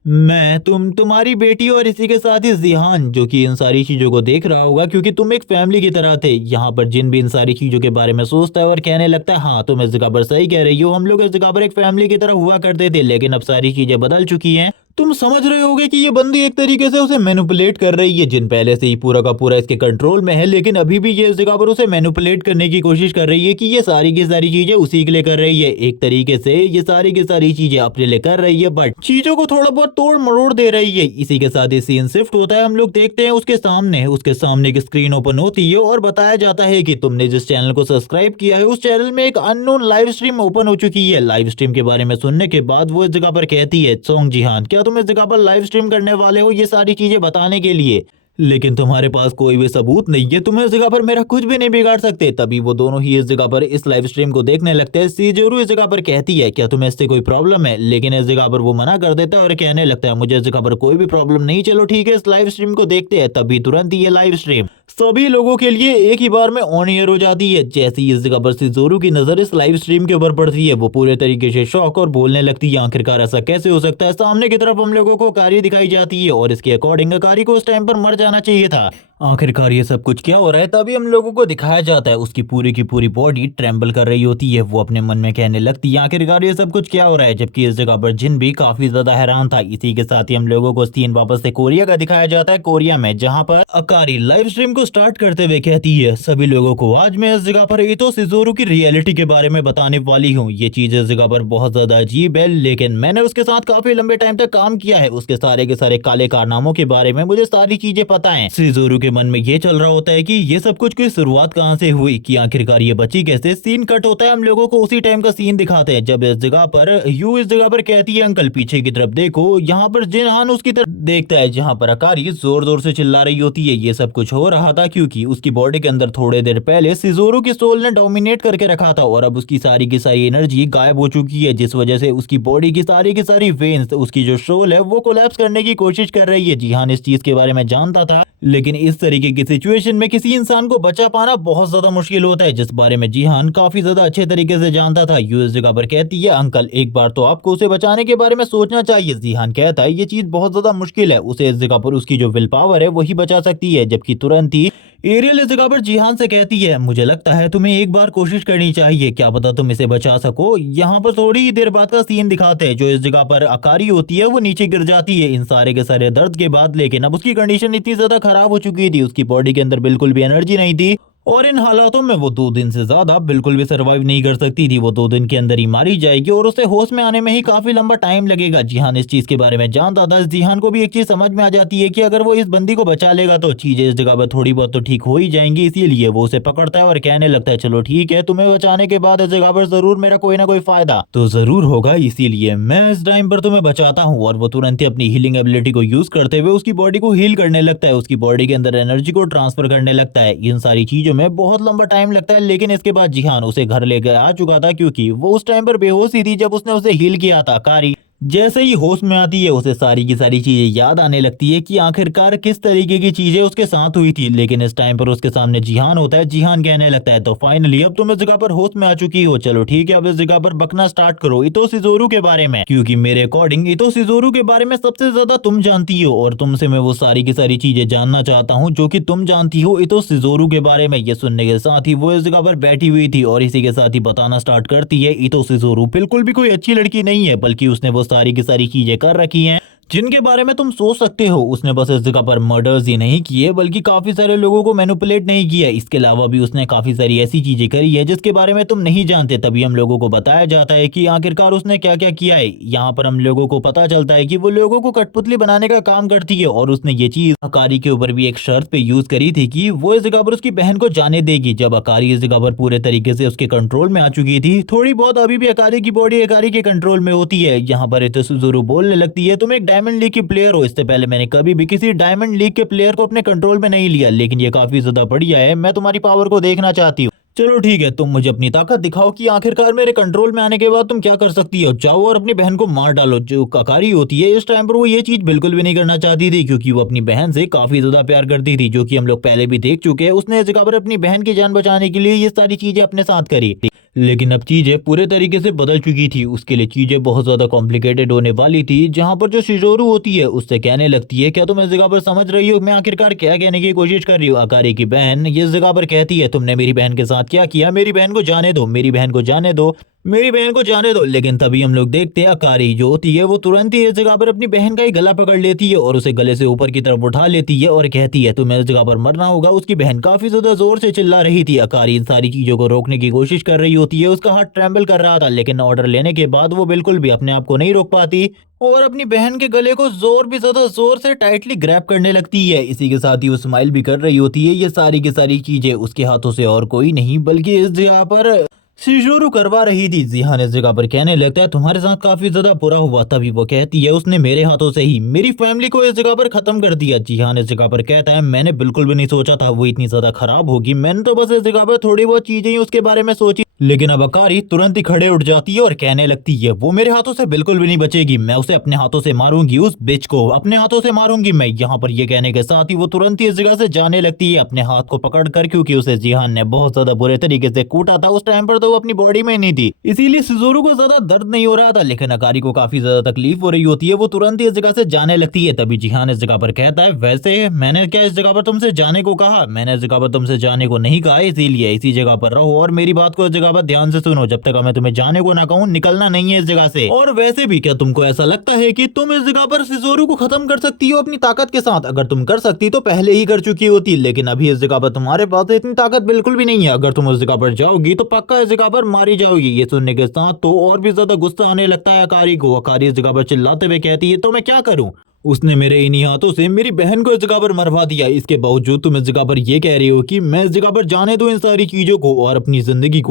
मैं तुम्हारी बेटी और इसी के साथ ही जिहान, जो कि इन सारी चीजों को देख रहा होगा क्योंकि तुम एक फैमिली की तरह थे। यहाँ पर जिन भी इन सारी चीजों के बारे में सोचता है और कहने लगता है, हाँ तुम इस जगह पर सही कह रही हो, हम लोग इस जगह पर एक फैमिली की तरह हुआ करते थे, लेकिन अब सारी चीजें बदल चुकी हैं। तुम समझ रहे होगे कि ये बंदी एक तरीके से उसे मैनिपुलेट कर रही है। जिन पहले से ही पूरा का पूरा इसके कंट्रोल में है, लेकिन अभी भी ये इस जगह पर उसे मैनिपुलेट करने की कोशिश कर रही है कि ये सारी की सारी चीजें उसी के लिए कर रही है। एक तरीके से ये सारी की सारी चीजें अपने लिए कर रही है, बट चीजों को थोड़ा बहुत तोड़ मरोड़ दे रही है। इसी के साथ ही सीन शिफ्ट होता है, हम लोग देखते हैं उसके सामने की स्क्रीन ओपन होती है और बताया जाता है कि तुमने जिस चैनल को सब्सक्राइब किया है उस चैनल में एक अननोन लाइव स्ट्रीम ओपन हो चुकी है। लाइव स्ट्रीम के बारे में सुनने के बाद वो इस जगह पर कहती है, सोंग जिहान, क्या तुम इस जगह पर लाइव स्ट्रीम करने वाले हो ये सारी चीजें बताने के लिए, लेकिन तुम्हारे पास कोई भी सबूत नहीं है, तुम इस जगह पर मेरा कुछ भी नहीं बिगाड़ सकते। तभी वो दोनों ही इस जगह पर इस लाइव स्ट्रीम को देखने लगते हैं। सिजोरू इस जगह पर कहती है, क्या तुम्हें इससे कोई प्रॉब्लम है, लेकिन इस जगह पर वो मना कर देता है और कहने लगता है, मुझे इस जगह पर कोई भी प्रॉब्लम नहीं, चलो ठीक है इस लाइव स्ट्रीम को देखते हैं। तभी तुरंत ही ये लाइव स्ट्रीम सभी लोगों के लिए एक ही बार में ऑन एयर हो जाती है। जैसे ही इस जगह पर सिजोरू की नजर इस लाइव स्ट्रीम के ऊपर पड़ती है, वो पूरे तरीके से शॉक और बोलने लगती है, आखिरकार ऐसा कैसे हो सकता है। सामने की तरफ हम लोगों को अकारी दिखाई जाती है और इसके अकॉर्डिंग अकारी को उस टाइम पर मर जाना चाहिए था। आखिरकार ये सब कुछ क्या हो रहा है, तभी हम लोगों को दिखाया जाता है उसकी पूरी की पूरी बॉडी ट्रेम्बल कर रही होती है। वो अपने मन में कहने लगती है, आखिरकार ये सब कुछ क्या हो रहा है, जबकि इस जगह पर जिन भी काफी ज्यादा हैरान था। इसी के साथ ही हम लोगों को सीन वापस से कोरिया का दिखाया जाता है, कोरिया में, जहाँ पर अकारी लाइव स्ट्रीम को स्टार्ट करते हुए कहती है, सभी लोगों को आज मैं इस जगह पर इतो सिजोरू की रियलिटी के बारे में बताने वाली हूँ। ये चीज इस जगह पर बहुत ज्यादा अजीब है, लेकिन मैंने उसके साथ काफी लंबे टाइम तक काम किया है। उसके सारे के सारे काले कारनामों के बारे में मुझे सारी चीजें पता है। सिजोरू के मन में ये चल रहा होता है कि ये सब कुछ की शुरुआत कहां से हुई, कि आखिरकार ये बची कैसे। सीन कट होता है, हम लोगों को उसी टाइम का सीन दिखाते हैं जब इस जगह पर यू इस जगह पर कहती है, अंकल पीछे की तरफ देखो। यहाँ पर जिनहान उसकी तरफ देखता है जहाँ पर अकारी जोर जोर से चिल्ला रही होती है। ये सब कुछ हो रहा था क्योंकि उसकी बॉडी के अंदर थोड़े देर पहले सिजोरू की सोल ने डोमिनेट करके रखा था और अब उसकी सारी की सारी एनर्जी गायब हो चुकी है, जिस वजह से उसकी बॉडी की सारी वेन्स, उसकी जो सोल है वो कोलैप्स करने की कोशिश कर रही है। जिहान इस चीज के बारे में जानता था, लेकिन इस तरीके की सिचुएशन में किसी इंसान को बचा पाना बहुत ज्यादा मुश्किल होता है, जिस बारे में जिहान काफी ज्यादा अच्छे तरीके से जानता था। यू इस जगह पर कहती है, अंकल एक बार तो आपको उसे बचाने के बारे में सोचना चाहिए। जिहान कहता है, ये चीज बहुत ज्यादा मुश्किल है, उसे इस जगह पर उसकी जो विल पावर है वही बचा सकती है। जबकि तुरंत ही एरियल इस जगह पर जिहान से कहती है, मुझे लगता है तुम्हें एक बार कोशिश करनी चाहिए, क्या पता तुम इसे बचा सको। यहाँ पर थोड़ी ही देर बाद का सीन दिखाते हैं, जो इस जगह पर अकारी होती है वो नीचे गिर जाती है इन सारे के सारे दर्द के बाद, लेकिन अब उसकी कंडीशन इतनी ज्यादा खराब हो चुकी थी, उसकी बॉडी के अंदर बिल्कुल भी एनर्जी नहीं थी और इन हालातों में वो 2 दिन से ज्यादा बिल्कुल भी सरवाइव नहीं कर सकती थी। वो 2 दिन के अंदर ही मारी जाएगी और उसे होश में आने में ही काफी लंबा टाइम लगेगा। जिहान इस चीज के बारे में जानता था। जिहान को भी एक चीज समझ में आ जाती है कि अगर वो इस बंदी को बचा लेगा तो चीजें इस जगह पर थोड़ी बहुत तो ठीक हो ही जाएंगी। इसीलिए वो उसे पकड़ता है और कहने लगता है, चलो ठीक है, तुम्हें बचाने के बाद इस जगह पर जरूर मेरा कोई ना कोई फायदा तो जरूर होगा, इसीलिए मैं इस टाइम पर तुम्हें बचाता हूँ। और वो तुरंत ही अपनी हीलिंग एबिलिटी को यूज करते हुए उसकी बॉडी को हील करने लगता है, उसकी बॉडी के अंदर एनर्जी को ट्रांसफर करने लगता है। इन सारी चीजों में बहुत लंबा टाइम लगता है, लेकिन इसके बाद जिहान उसे घर लेकर आ चुका था, क्योंकि वो उस टाइम पर बेहोश ही थी जब उसने उसे हील किया था। कारी जैसे ही होश में आती है उसे सारी की सारी चीजें याद आने लगती है कि आखिरकार किस तरीके की चीजें उसके साथ हुई थी। लेकिन इस टाइम पर उसके सामने जिहान होता है। जिहान कहने लगता है, तो फाइनली अब तुम इस जगह पर होश में आ चुकी हो, चलो ठीक है, अब इस जगह पर बकना स्टार्ट करो इतो शिज़ोरू के बारे में, क्योंकि मेरे अकॉर्डिंग इतो शिज़ोरू के बारे में सबसे ज्यादा तुम जानती हो और तुमसे मैं वो सारी की सारी चीजें जानना चाहता हूँ जो कि तुम जानती हो इतो शिज़ोरू के बारे में। ये सुनने के साथ ही वो इस जगह पर बैठी हुई थी और इसी के साथ ही बताना स्टार्ट करती है, इतो शिज़ोरू बिल्कुल भी कोई अच्छी लड़की नहीं है, बल्कि उसने वो सारी की सारी चीजें कर रखी हैं जिनके बारे में तुम सोच सकते हो। उसने बस इस जगह पर मर्डर्स ही नहीं किए, बल्कि काफी सारे लोगों को मैनिपुलेट नहीं किया। इसके अलावा भी उसने काफी सारी ऐसी चीजें करी है जिसके बारे में तुम नहीं जानते। तभी हम लोगों को बताया जाता है कि आखिरकार उसने क्या क्या किया है। यहाँ पर हम लोगों को पता चलता है कि वो लोगों को कठपुतली बनाने का काम करती है और उसने ये चीज अकारी के ऊपर भी एक शर्त पे यूज करी थी कि वो इस जगह पर उसकी बहन को जाने देगी। जब अकारी इस जगह पर पूरे तरीके से उसके कंट्रोल में आ चुकी थी, थोड़ी बहुत अभी भी अकारी की बॉडी अकारी के कंट्रोल में होती है। यहाँ पर इतो शिज़ोरू बोलने लगती है, तुम एक डायमंड लीग की प्लेयर हो, इससे पहले मैंने कभी भी किसी डायमंड लीग के प्लेयर को अपने कंट्रोल में नहीं लिया, लेकिन ये काफी ज्यादा बढ़िया है, मैं तुम्हारी पावर को देखना चाहती हूँ। चलो ठीक है, तुम मुझे अपनी ताकत दिखाओ कि आखिरकार मेरे कंट्रोल में आने के बाद तुम क्या कर सकती हो। जाओ और अपनी बहन को मार डालो। जो अकारी होती है इस टाइम पर वो ये चीज बिल्कुल भी नहीं करना चाहती थी, क्योंकि वो अपनी बहन से काफी ज्यादा प्यार करती थी, जो कि हम लोग पहले भी देख चुके हैं। उसने इस जगह पर अपनी बहन की जान बचाने के लिए ये सारी चीजें अपने साथ करी। लेकिन अब चीजें पूरे तरीके से बदल चुकी थी। उसके लिए चीजें बहुत ज्यादा कॉम्प्लिकेटेड होने वाली थी, जहां पर जो शिज़ोरू होती है उससे कहने लगती है, क्या तुम इस जगह पर समझ रही हो मैं आखिरकार क्या कहने की कोशिश कर रही हूँ। अकारी की बहन ये इस जगह पर कहती है, तुमने मेरी बहन के साथ क्या किया, मेरी बहन को जाने दो, मेरी बहन को जाने दो, मेरी बहन को जाने दो। लेकिन तभी हम लोग देखते हैं अकारी जो होती है वो तुरंत ही इस जगह पर अपनी बहन का ही गला पकड़ लेती है और उसे गले से ऊपर की तरफ उठा लेती है और कहती है, तुम्हें इस जगह पर मरना होगा। उसकी बहन काफी ज्यादा जोर से चिल्ला रही थी। अकारी इन सारी चीजों को रोकने की कोशिश कर रही होती है, उसका हाथ ट्रेम्बल कर रहा था, लेकिन ऑर्डर लेने के बाद वो बिल्कुल भी अपने आप को नहीं रोक पाती और अपनी बहन के गले को जोर भी ज्यादा जोर से टाइटली ग्रैब करने लगती है। इसी के साथ ही वो स्माइल भी कर रही होती है। ये सारी की सारी चीजें उसके हाथों से और कोई नहीं बल्कि इस जगह पर शिज़ोरू करवा रही थी। जिहान इस जगह पर कहने लगता है, तुम्हारे साथ काफी ज्यादा बुरा हुआ। तभी वो कहती है, उसने मेरे हाथों से ही मेरी फैमिली को इस जगह पर खत्म कर दिया। जिहान इस जगह पर कहता है, मैंने बिल्कुल भी नहीं सोचा था वो इतनी ज्यादा खराब होगी, मैंने तो बस इस जगह पर थोड़ी बहुत चीजें ही उसके बारे में सोची। लेकिन अब अकारी तुरंत ही खड़े उठ जाती है और कहने लगती है, वो मेरे हाथों से बिल्कुल भी नहीं बचेगी, मैं उसे अपने हाथों से मारूंगी, उस बिच को अपने हाथों से मारूंगी मैं। यहाँ पर ये कहने के साथ ही वो तुरंत ही इस जगह से जाने लगती है अपने हाथ को पकड़ कर, क्योंकि उसे जिहान ने बहुत ज्यादा बुरे तरीके से कूटा था। उस टाइम पर तो वो अपनी बॉडी में नहीं थी, इसीलिए शिज़ोरू को ज्यादा दर्द नहीं हो रहा था, लेकिन अकारी को काफी ज्यादा तकलीफ हो रही होती है। वो तुरंत ही इस जगह से जाने लगती है। तभी जिहान इस जगह पर कहता है, वैसे मैंने क्या इस जगह पर तुमसे जाने को कहा, मैंने इस जगह पर तुमसे जाने को नहीं कहा, इसीलिए इसी जगह पर रहो और मेरी बात को इस जगह पर ध्यान से सुनो। जब तक मैं तुम्हें जाने को ना कहूँ निकलना नहीं है इस जगह से। और वैसे भी क्या तुमको ऐसा लगता है कि तुम इस जगह पर शिज़ोरू को खत्म कर सकती हो अपनी ताकत के साथ? अगर तुम कर सकती तो पहले ही कर चुकी होती, लेकिन अभी इस जगह पर तुम्हारे पास इतनी ताकत बिल्कुल भी नहीं है। अगर तुम उस जगह पर जाओगी तो पक्का इस जगह पर मारी जाओगी। ये सुनने के साथ तो और भी ज्यादा गुस्सा आने लगता है अकारी को। अकारी इस जगह पर चिल्लाते हुए कहती है, तो मैं क्या करूं? उसने मेरे इन्हीं हाथों से मेरी बहन को इस जगह पर मरवा दिया, इसके बावजूद तुम इस जगह पर ये कह रही हो कि मैं इस जगह पर जाने दूं इन सारी चीजों को और अपनी जिंदगी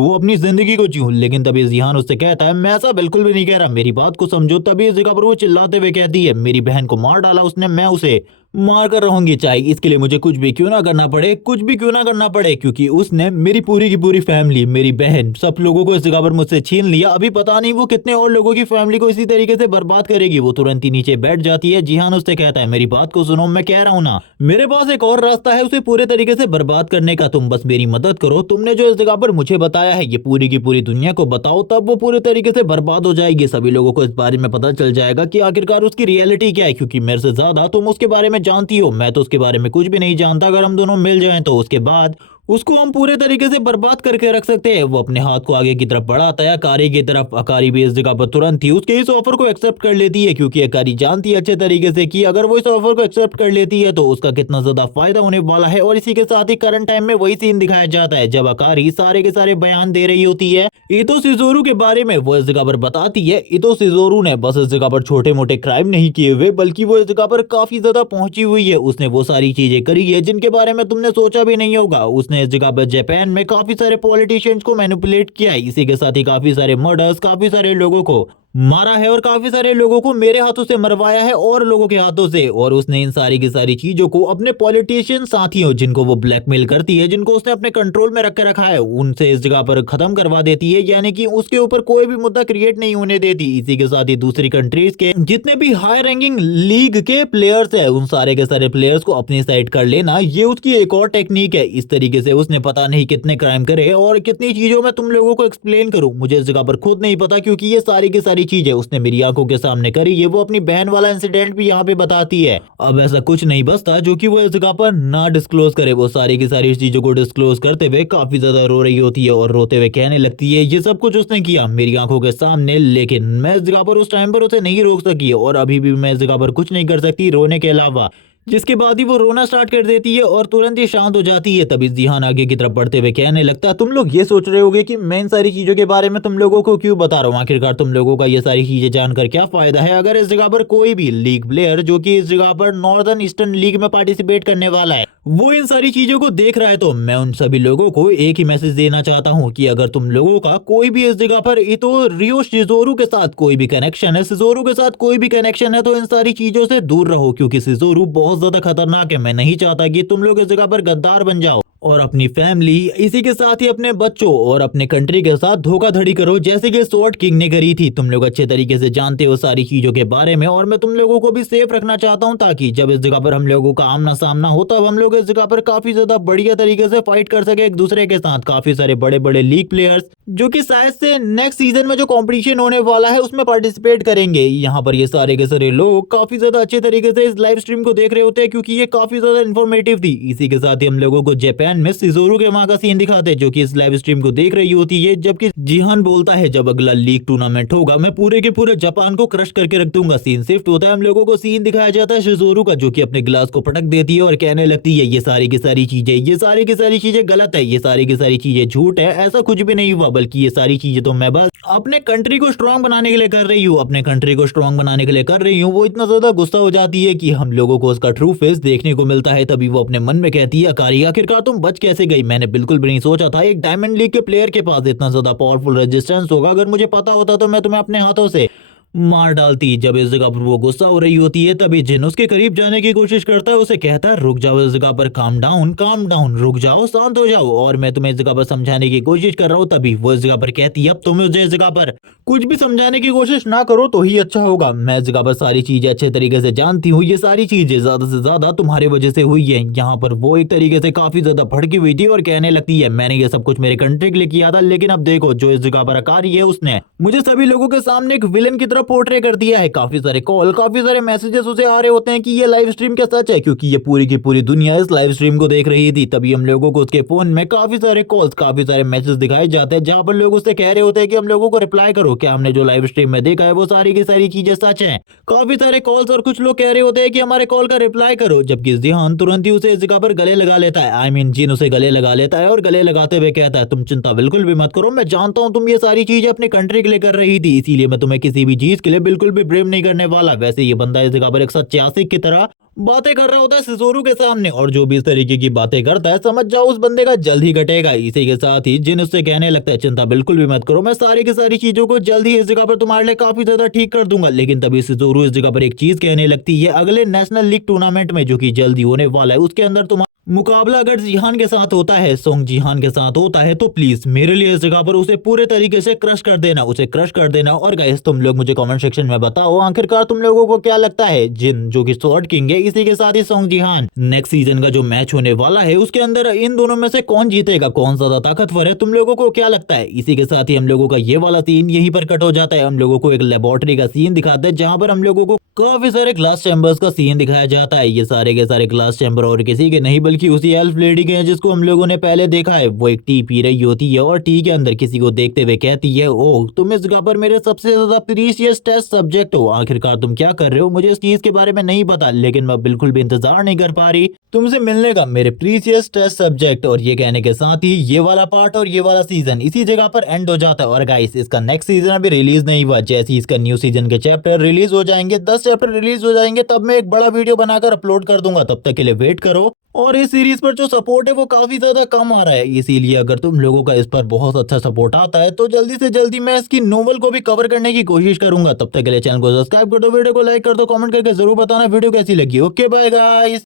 को जीऊं। लेकिन तभी जिहान उससे कहता है, मैं ऐसा बिल्कुल भी नहीं कह रहा, मेरी बात को समझो। तभी इस जगह पर वो चिल्लाते हुए कहती है, मेरी बहन को मार डाला उसने, मैं उसे मार कर रहूंगी, चाहे इसके लिए मुझे कुछ भी क्यों ना करना पड़े, कुछ भी क्यों ना करना पड़े, क्योंकि उसने मेरी पूरी की पूरी फैमिली, मेरी बहन, सब लोगों को इस जगह पर मुझसे छीन लिया। अभी पता नहीं वो कितने और लोगों की फैमिली को इसी तरीके से बर्बाद करेगी। वो तुरंत ही नीचे बैठ जाती है। जिहान उससे कहता है, मेरी बात को सुनो, मैं कह रहा हूँ ना, मेरे पास एक और रास्ता है उसे पूरे तरीके से बर्बाद करने का, तुम बस मेरी मदद करो। तुमने जो इस जगह पर मुझे बताया है ये पूरी की पूरी दुनिया को बताओ, तब वो पूरे तरीके से बर्बाद हो जाएगी। सभी लोगों को इस बारे में पता चल जाएगा कि आखिरकार उसकी रियलिटी क्या है, क्योंकि मेरे से ज्यादा तुम उसके बारे में जानती हो, मैं तो उसके बारे में कुछ भी नहीं जानता। अगर हम दोनों मिल जाएं तो उसके बाद उसको हम पूरे तरीके से बर्बाद करके रख सकते हैं। वो अपने हाथ को आगे की तरफ बढ़ाता है अकारी की तरफ। अकारी भी इस जगह पर तुरंत ही उसके इस ऑफर को एक्सेप्ट कर लेती है, क्योंकि अकारी जानती है अच्छे तरीके से कि अगर वो इस ऑफर को एक्सेप्ट कर लेती है तो उसका कितना ज्यादा फायदा होने वाला है। और इसी के साथ ही करंट टाइम में वही सीन दिखाया जाता है जब अकारी सारे के सारे बयान दे रही होती है इतो शिजोरू के बारे में। वो इस जगह पर बताती है इतो शिजोरू ने बस इस जगह पर छोटे मोटे क्राइम नहीं किए हुए, बल्कि वो इस जगह पर काफी ज्यादा पहुंची हुई है। उसने वो सारी चीजें करी है जिनके बारे में तुमने सोचा भी नहीं होगा। उसने इस जगह पर जापान में काफी सारे पॉलिटिशियंस को मैनिपुलेट किया है, इसी के साथ ही काफी सारे मर्डर्स, काफी सारे लोगों को मारा है और काफी सारे लोगों को मेरे हाथों से मरवाया है और लोगों के हाथों से। और उसने इन सारी की सारी चीजों को अपने पॉलिटिशियन साथियों, जिनको वो ब्लैकमेल करती है, जिनको उसने अपने कंट्रोल में रख के रखा है, उनसे इस जगह पर खत्म करवा देती है। यानी कि उसके ऊपर कोई भी मुद्दा क्रिएट नहीं होने देती। इसी के साथ ही दूसरी कंट्रीज के जितने भी हाई रैंकिंग लीग के प्लेयर्स है, उन सारे के सारे प्लेयर्स को अपनी साइड कर लेना, ये उसकी एक और टेक्निक है। इस तरीके से उसने पता नहीं कितने क्राइम करे और कितनी चीजों में तुम लोगों को एक्सप्लेन करूं, मुझे इस जगह पर खुद नहीं पता, क्योंकि ये सारी की सारी चीजें उसने मेरी आंखों के सामने करी। ये वो अपनी बहन वाला इंसिडेंट भी यहाँ पे बताती है। अब ऐसा कुछ नहीं बचता जो कि वो इस जगह पर ना डिस्क्लोज करे। वो सारी की सारी चीजों को डिस्क्लोज करते हुए काफी ज्यादा रो रही होती है और रोते हुए कहने लगती है ये सब कुछ उसने किया मेरी आंखों के सामने, लेकिन मैं इस जगह पर उस टाइम पर उसे नहीं रोक सकी और अभी भी मैं इस जगह पर कुछ नहीं कर सकती रोने के अलावा। जिसके बाद ही वो रोना स्टार्ट कर देती है और तुरंत ही शांत हो जाती है। तभी जिहान आगे की तरफ बढ़ते हुए कहने लगता है तुम लोग ये सोच रहे होगे कि मैं इन सारी चीजों के बारे में तुम लोगों को क्यों बता रहा हूँ, आखिरकार तुम लोगों का ये सारी चीजें जानकर क्या फायदा है। अगर इस जगह पर कोई भी लीग प्लेयर जो कि इस जगह पर नॉर्दर्न ईस्टर्न लीग में पार्टिसिपेट करने वाला है, वो इन सारी चीजों को देख रहा है, तो मैं उन सभी लोगों को एक ही मैसेज देना चाहता हूँ कि अगर तुम लोगों का कोई भी इस जगह पर इतो रियो शिजोरू के साथ कोई भी कनेक्शन है, शिजोरू के साथ कोई भी कनेक्शन है, तो इन सारी चीजों से दूर रहो, क्योंकि शिजोरू बहुत ज्यादा खतरनाक है। मैं नहीं चाहता कि तुम लोग इस जगह पर गद्दार बन जाओ और अपनी फैमिली, इसी के साथ ही अपने बच्चों और अपने कंट्री के साथ धोखाधड़ी करो, जैसे कि स्वॉर्ड किंग ने करी थी। तुम लोग अच्छे तरीके से जानते हो सारी चीजों के बारे में, और मैं तुम लोगों को भी सेफ रखना चाहता हूं, ताकि जब इस जगह पर हम लोगों का आमना सामना हो तब हम लोग इस जगह पर काफी ज्यादा बढ़िया तरीके से फाइट कर सके एक दूसरे के साथ। काफी सारे बड़े बड़े लीग प्लेयर्स जो कि शायद से नेक्स्ट सीजन में जो कॉम्पिटिशन होने वाला है उसमें पार्टिसिपेट करेंगे। यहाँ पर ये सारे के सारे लोग काफी ज्यादा अच्छे तरीके से इस लाइव स्ट्रीम को देख रहे होते हैं, क्योंकि ये काफी ज्यादा इन्फॉर्मेटिव थी। इसी के साथ ही हम लोगों को जापान में शिजोरू के वहां का सीन दिखाते हैं, जो कि इस लाइव स्ट्रीम को देख रही होती है, जबकि जिहान बोलता है जब अगला लीग टूर्नामेंट होगा मैं पूरे के पूरे जापान को क्रश करके रख दूंगा। सीन शिफ्ट होता है, हम लोगों को सीन दिखाया जाता है शिजोरू का, जो कि अपने गिलास को पटक देती है और कहने लगती है ये सारी की सारी चीजें, ये सारी की सारी चीजें गलत है, ये सारी की सारी चीजें झूठ है, ऐसा कुछ भी नहीं हुआ, बल्कि ये सारी चीजें तो मैं बस अपने कंट्री को स्ट्रांग बनाने के लिए कर रही हूँ, अपने कंट्री को स्ट्रांग बनाने के लिए कर रही हूँ। वो इतना ज्यादा गुस्सा हो जाती है कि हम लोगों को उसका ट्रू फेस देखने को मिलता है। तभी वो अपने मन में कहती है अकारी आखिरकार तुम बच कैसे गई, मैंने बिल्कुल भी नहीं सोचा था एक डायमंड लीग के प्लेयर के पास इतना ज्यादा पावरफुल रेजिस्टेंस होगा। अगर मुझे पता होता तो मैं तुम्हें अपने हाथों से मार डालती। जब इस जगह पर वो गुस्सा हो रही होती है, तभी जिन उसके करीब जाने की कोशिश करता है, उसे कहता है रुक जाओ इस जगह पर, काम डाउन, रुक जाओ, शांत हो जाओ, और मैं तुम्हें इस जगह पर समझाने की कोशिश कर रहा हूँ। तभी वो इस जगह पर कहती है अब तुम मुझे इस जगह पर कुछ भी समझाने की कोशिश ना करो तो ही अच्छा होगा। मैं इस जगह पर सारी चीजें अच्छे तरीके से जानती हूँ, ये सारी चीजें ज्यादा से ज्यादा तुम्हारी वजह से हुई है। यहाँ पर वो एक तरीके से काफी ज्यादा भड़की हुई थी और कहने लगती है मैंने ये सब कुछ मेरे कंट्री के लिए किया था, लेकिन अब देखो जो इस जगह पर अकारी है उसने मुझे सभी लोगों के सामने एक विलेन की तरह पोर्ट्रे कर दिया है। काफी सारे कॉल, काफी सारे मैसेजेस उसे आ रहे होते हैं कि ये लाइव स्ट्रीम क्या सच है, क्योंकि ये पूरी की पूरी दुनिया इस लाइव स्ट्रीम को देख रही थी। तभी हम लोगों को उसके फोन में काफी सारे कॉल्स, काफी सारे मैसेज दिखाए जाते हैं, जहां पर लोग उससे कह रहे होते हैं कि हम लोगों को रिप्लाई करो, क्या हमने जो लाइव स्ट्रीम में देखा है वो सारी की सारी चीजें सच है। काफी सारे कॉल्स और कुछ लोग कह रहे होते हैं कि हमारे कॉल का रिप्लाई करो, जबकि जिहान तुरंत ही उसे इस जगह पर गले लगा लेता है। आई मीन जिन उसे गले लगा लेता है और गले लगाते हुए कहता है तुम चिंता बिल्कुल भी मत करो, मैं जानता हूँ तुम ये सारी चीजें अपने कंट्री के लिए कर रही थी, इसीलिए मैं तुम्हें किसी भी चीज के लिए बिल्कुल भी ब्लेम नहीं करने वाला। वैसे ये बंदा इस जगह पर एक सच्चे आशिक की तरह बातें कर रहा होता है शिजोरू के सामने, और जो भी इस तरीके की बातें करता है समझ जाओ उस बंदे का जल्द ही घटेगा। इसी के साथ ही जिन उससे कहने लगता है चिंता बिल्कुल भी मत करो, मैं सारी की सारी चीजों को जल्द ही इस जगह पर तुम्हारे लिए काफी ज्यादा ठीक कर दूंगा। लेकिन तभी शिजोरू इस जगह पर एक चीज कहने लगती है अगले नेशनल लीग टूर्नामेंट में जो कि जल्दी होने वाला है, उसके अंदर तुम्हारा मुकाबला अगर जिहान के साथ होता है, सोंग जिहान के साथ होता है, तो प्लीज मेरे लिए इस जगह पर उसे पूरे तरीके से क्रश कर देना, उसे क्रश कर देना। और गाइस तुम लोग मुझे कमेंट सेक्शन में बताओ आखिरकार तुम लोगों को क्या लगता है, जिन जो कि स्वॉर्ड किंग है, इसी के साथ ही सोंग जिहान, नेक्स्ट सीजन का जो मैच होने वाला है उसके अंदर इन दोनों में से कौन जीतेगा, कौन ज्यादा ताकतवर है, तुम लोगों को क्या लगता है। इसी के साथ ही हम लोगों का ये वाला सीन यहीं पर कट हो जाता है। हम लोगों को एक लेबोरेटरी का सीन दिखाते हैं, जहां पर हम लोगों को काफी सारे ग्लास चैम्बर्स का सीन दिखाया जाता है। ये सारे के सारे ग्लास चैम्बर और किसी के नहीं बल्कि उसी एल्फ लेडी के हैं जिसको हम लोगों ने पहले देखा है। वो एक टी पी रही होती है और टी के अंदर किसी को देखते हुए कहती है, ओह तुम इस जगह पर मेरे सबसे ज्यादा प्रीशियस टेस्ट सब्जेक्ट हो। आखिरकार तुम क्या कर रहे हो, मुझे इस चीज के बारे में नहीं पता, लेकिन मैं बिल्कुल भी इंतजार नहीं कर पा रही तुमसे मिलने का, मेरे प्रीशियस टेस्ट सब्जेक्ट। और ये कहने के साथ ही ये वाला पार्ट और ये वाला सीजन इसी जगह पर एंड हो जाता है। और गाइस इसका नेक्स्ट सीजन अभी रिलीज नहीं हुआ, जैसे ही इसका न्यू सीजन के चैप्टर रिलीज हो जाएंगे, 10 चैप्टर रिलीज हो जाएंगे, तब मैं एक बड़ा वीडियो बनाकर अपलोड कर दूंगा। तब तक के लिए वेट करो। और इस सीरीज पर जो सपोर्ट है वो काफी ज्यादा कम आ रहा है, इसीलिए अगर तुम लोगों का इस पर बहुत अच्छा सपोर्ट आता है तो जल्दी से जल्दी मैं इसकी नोवेल को भी कवर करने की कोशिश करूंगा। तब तक के लिए चैनल को सब्सक्राइब कर दो, वीडियो को लाइक कर दो, कमेंट करके जरूर बताना वीडियो कैसी लगी। Okay bye guys.